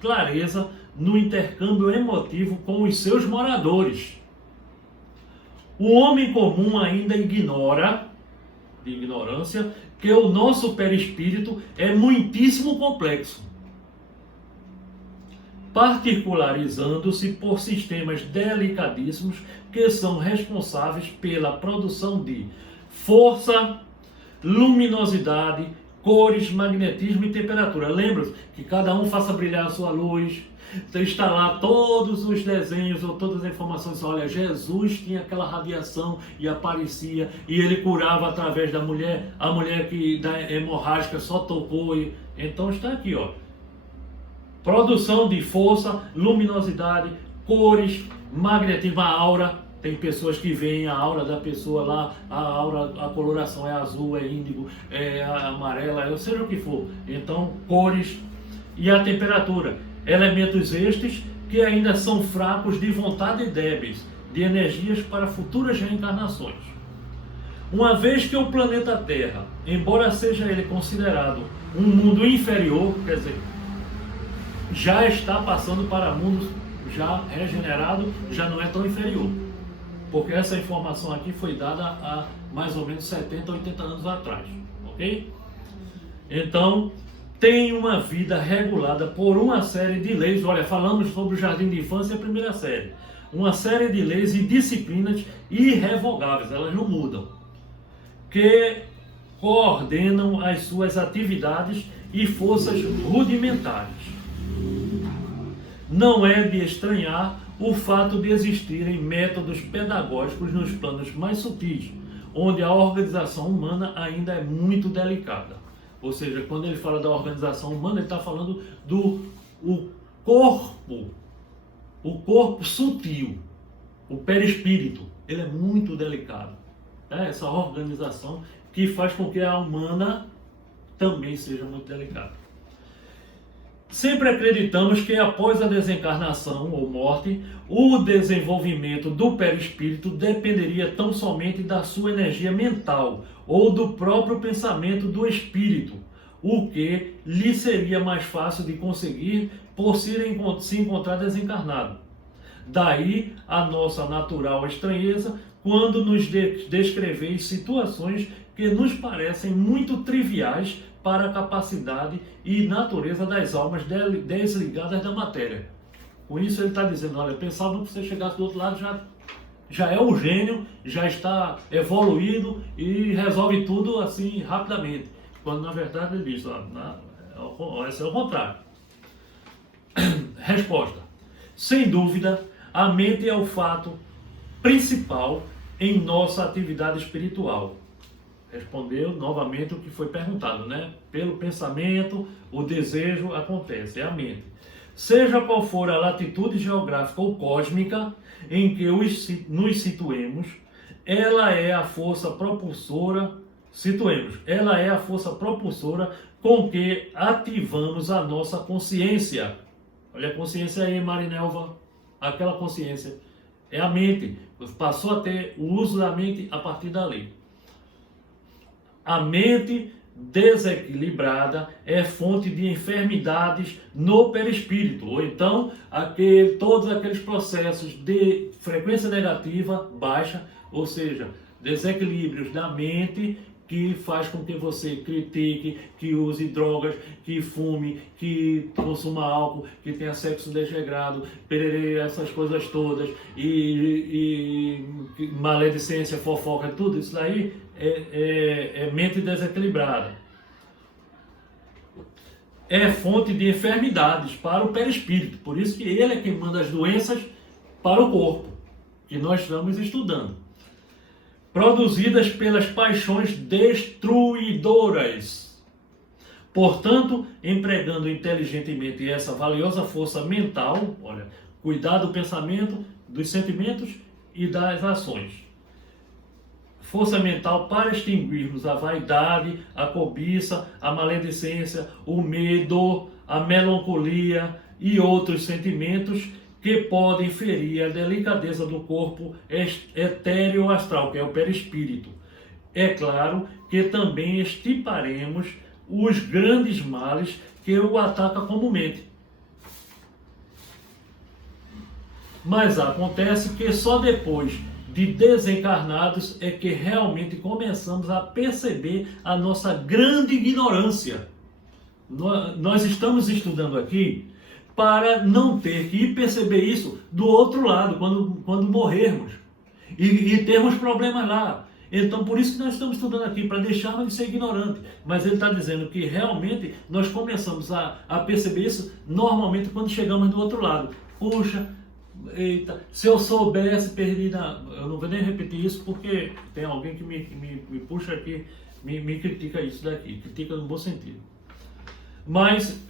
clareza no intercâmbio emotivo com os seus moradores. O homem comum ainda ignora, de ignorância, que o nosso perispírito é muitíssimo complexo, particularizando-se por sistemas delicadíssimos que são responsáveis pela produção de força, luminosidade, cores, magnetismo e temperatura. Lembra que cada um faça brilhar a sua luz. Então está lá todos os desenhos ou todas as informações. Olha, Jesus tinha aquela radiação e aparecia, e ele curava através da mulher, a mulher que da hemorrágica só tocou. Então está aqui, ó. Produção de força, luminosidade, cores, magnetismo, a aura. Tem pessoas que veem a aura da pessoa lá, a aura, a coloração é azul, é índigo, é amarela, seja o que for. Então, cores e a temperatura. Elementos estes que ainda são fracos de vontade e débeis, de energias para futuras reencarnações. Uma vez que o planeta Terra, embora seja ele considerado um mundo inferior, quer dizer, já está passando para mundo já regenerado, já não é tão inferior. Porque essa informação aqui foi dada há mais ou menos 70, 80 anos atrás, ok? Então, tem uma vida regulada por uma série de leis. Olha, falamos sobre o Jardim de Infância, a primeira série. Uma série de leis e disciplinas irrevogáveis, elas não mudam, que coordenam as suas atividades e forças rudimentares. Não é de estranhar o fato de existirem métodos pedagógicos nos planos mais sutis, onde a organização humana ainda é muito delicada. Ou seja, quando ele fala da organização humana, ele está falando do corpo sutil, o perispírito. Ele é muito delicado. Essa organização que faz com que a humana também seja muito delicada. Sempre acreditamos que após a desencarnação ou morte, o desenvolvimento do perispírito dependeria tão somente da sua energia mental ou do próprio pensamento do espírito, o que lhe seria mais fácil de conseguir por se encontrar desencarnado. Daí a nossa natural estranheza quando nos descreveis situações que nos parecem muito triviais para a capacidade e natureza das almas desligadas da matéria. Com isso ele está dizendo, olha, pensava que você chegasse do outro lado, já é um gênio, já está evoluído e resolve tudo assim rapidamente. Quando na verdade ele diz, esse é o contrário. Resposta. Sem dúvida, a mente é o fato principal em nossa atividade espiritual. Respondeu novamente o que foi perguntado, né? Pelo pensamento, o desejo acontece, é a mente. Seja qual for a latitude geográfica ou cósmica em que nos situemos, ela é a força propulsora, ela é a força propulsora com que ativamos a nossa consciência. Olha a consciência aí, Marinelva, aquela consciência. É a mente, passou a ter o uso da mente a partir dali. A mente desequilibrada é fonte de enfermidades no perispírito, ou então todos aqueles processos de frequência negativa baixa, ou seja, desequilíbrios da mente que faz com que você critique, que use drogas, que fume, que consuma álcool, que tenha sexo desregrado, pererê, essas coisas todas, e maledicência, fofoca, tudo isso daí é mente desequilibrada. É fonte de enfermidades para o perispírito, por isso que ele é quem manda as doenças para o corpo, que nós estamos estudando. Produzidas pelas paixões destruidoras. Portanto, empregando inteligentemente essa valiosa força mental, olha, cuidar do pensamento, dos sentimentos e das ações. Força mental para extinguirmos a vaidade, a cobiça, a maledicência, o medo, a melancolia e outros sentimentos que podem ferir a delicadeza do corpo etéreo astral, que é o perispírito. É claro que também estiparemos os grandes males que o atacam comumente. Mas acontece que só depois de desencarnados é que realmente começamos a perceber a nossa grande ignorância. Nós estamos estudando aqui para não ter que perceber isso do outro lado, quando morrermos, e termos problemas lá. Então, por isso que nós estamos estudando aqui, para deixarmos de ser ignorantes. Mas ele está dizendo que realmente nós começamos a perceber isso normalmente quando chegamos do outro lado. Puxa, eita, se eu soubesse, eu não vou nem repetir isso, porque tem alguém que me puxa aqui, me critica isso daqui, critica no bom sentido. Mas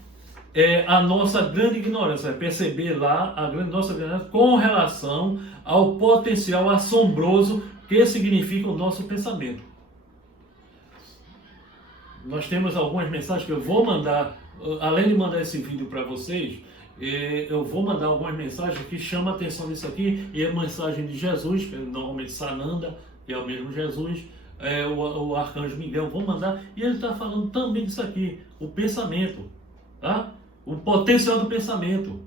a nossa grande ignorância, é perceber lá nossa ignorância com relação ao potencial assombroso que significa o nosso pensamento. Nós temos algumas mensagens que eu vou mandar, além de mandar esse vídeo para vocês, eu vou mandar algumas mensagens que chamam a atenção disso aqui, e a mensagem de Jesus, que é normalmente Sananda, que é o mesmo Jesus, o Arcanjo Miguel, vou mandar, e ele está falando também disso aqui, o pensamento, tá? O potencial do pensamento.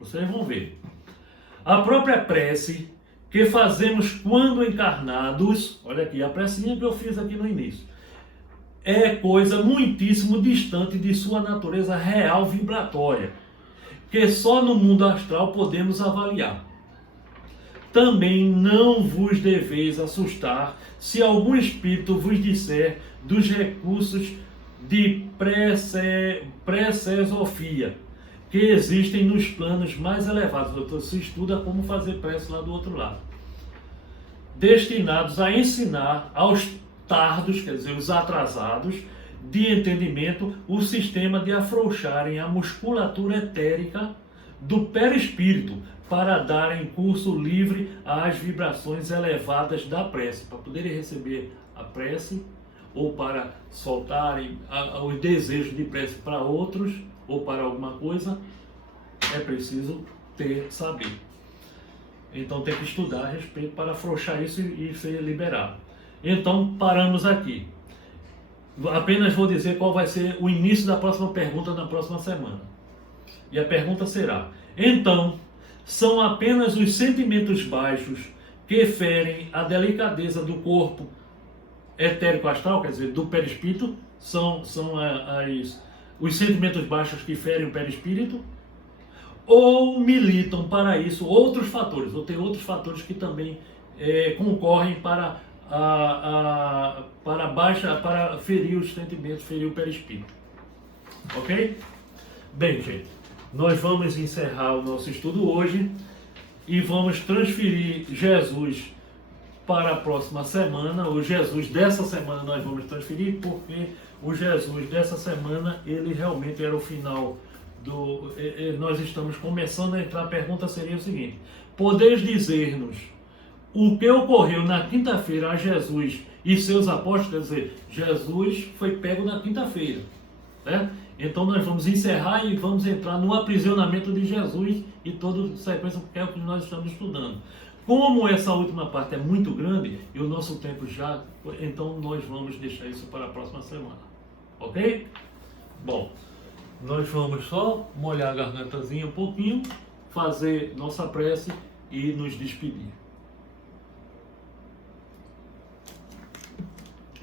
Vocês vão ver. A própria prece que fazemos quando encarnados, olha aqui, a precinha que eu fiz aqui no início, é coisa muitíssimo distante de sua natureza real vibratória, que só no mundo astral podemos avaliar. Também não vos deveis assustar se algum espírito vos disser dos recursos de pré-sesofia que existem nos planos mais elevados. Você estuda como fazer prece lá do outro lado. Destinados a ensinar aos tardos, quer dizer, os atrasados, de entendimento, o sistema de afrouxarem a musculatura etérica do perispírito para darem curso livre às vibrações elevadas da prece, para poderem receber a prece ou para soltarem os desejos de prece para outros ou para alguma coisa, é preciso saber. Então tem que estudar a respeito para afrouxar isso e ser liberado. Então paramos aqui. Apenas vou dizer qual vai ser o início da próxima pergunta na próxima semana. E a pergunta será: então, são apenas os sentimentos baixos que ferem a delicadeza do corpo etérico astral, quer dizer, do perispírito, são os sentimentos baixos que ferem o perispírito, ou militam para isso outros fatores, ou tem outros fatores que também concorrem para ferir os sentimentos, ferir o perispírito. Ok? Bem, gente, nós vamos encerrar o nosso estudo hoje e vamos transferir Jesus para a próxima semana. O Jesus dessa semana nós vamos transferir, porque o Jesus dessa semana, ele realmente era o final nós estamos começando a entrar. A pergunta seria o seguinte: podeis dizer-nos o que ocorreu na quinta-feira a Jesus e seus apóstolos? Quer dizer, Jesus foi pego na quinta-feira, né? Então nós vamos encerrar e vamos entrar no aprisionamento de Jesus e toda a sequência, porque é o que nós estamos estudando. Como essa última parte é muito grande e o nosso tempo já, então nós vamos deixar isso para a próxima semana, ok? Bom, nós vamos só molhar a gargantazinha um pouquinho, fazer nossa prece e nos despedir.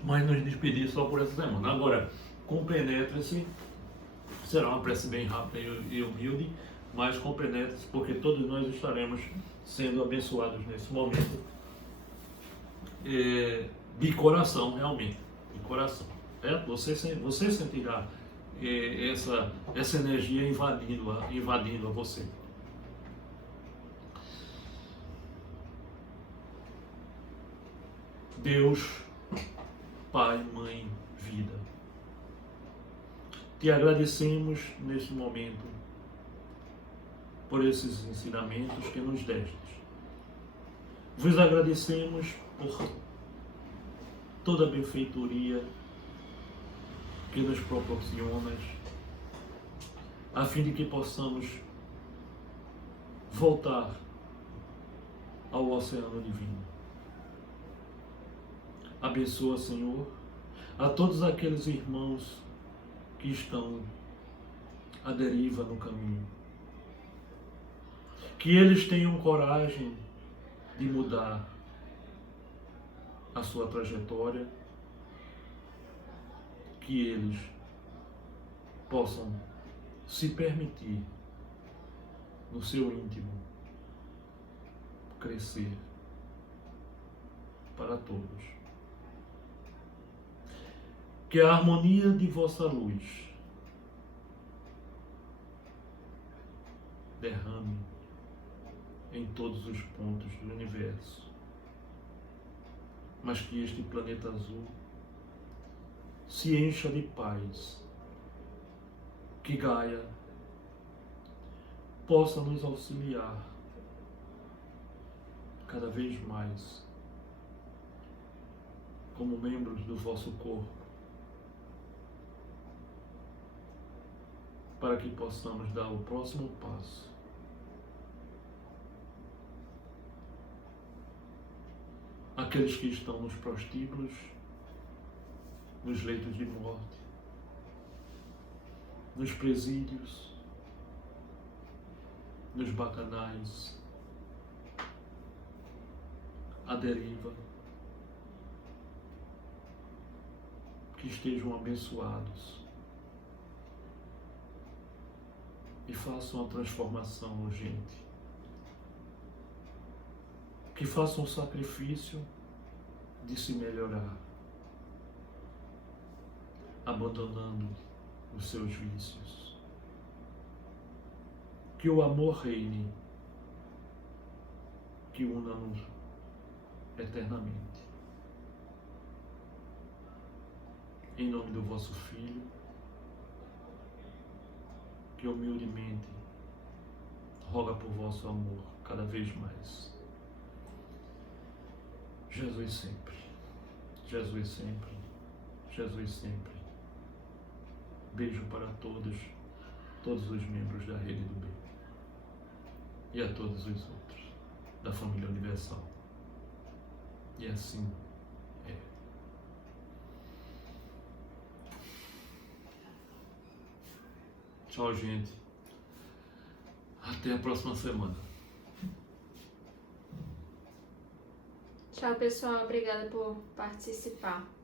Mas nos despedir só por essa semana. Agora, compenetre-se, será uma prece bem rápida e humilde, mas compenetre-se, porque todos nós estaremos sendo abençoados nesse momento, de coração, realmente, de coração. Você sentirá essa energia invadindo a você. Deus, Pai, Mãe, Vida, te agradecemos neste momento por esses ensinamentos que nos destes. Vos agradecemos por toda a benfeitoria que nos proporcionas, a fim de que possamos voltar ao oceano divino. Abençoa, Senhor, a todos aqueles irmãos que estão à deriva no caminho. Que eles tenham coragem de mudar a sua trajetória, que eles possam se permitir, no seu íntimo, crescer para todos. Que a harmonia de vossa luz derrame em todos os pontos do universo, mas que este planeta azul se encha de paz que Gaia possa nos auxiliar cada vez mais como membros do vosso corpo, para que possamos dar o próximo passo. Aqueles que estão nos prostíbulos, nos leitos de morte, nos presídios, nos bacanais, à deriva, que estejam abençoados e façam a transformação urgente, que façam o sacrifício de se melhorar, abandonando os seus vícios. Que o amor reine, que una-nos eternamente. Em nome do vosso Filho, que humildemente roga por vosso amor cada vez mais. Jesus sempre, Jesus sempre, Jesus sempre. Beijo para todos os membros da Rede do Bem e a todos os outros da família universal. E assim é. Tchau, gente. Até a próxima semana. Tchau, pessoal. Obrigada por participar.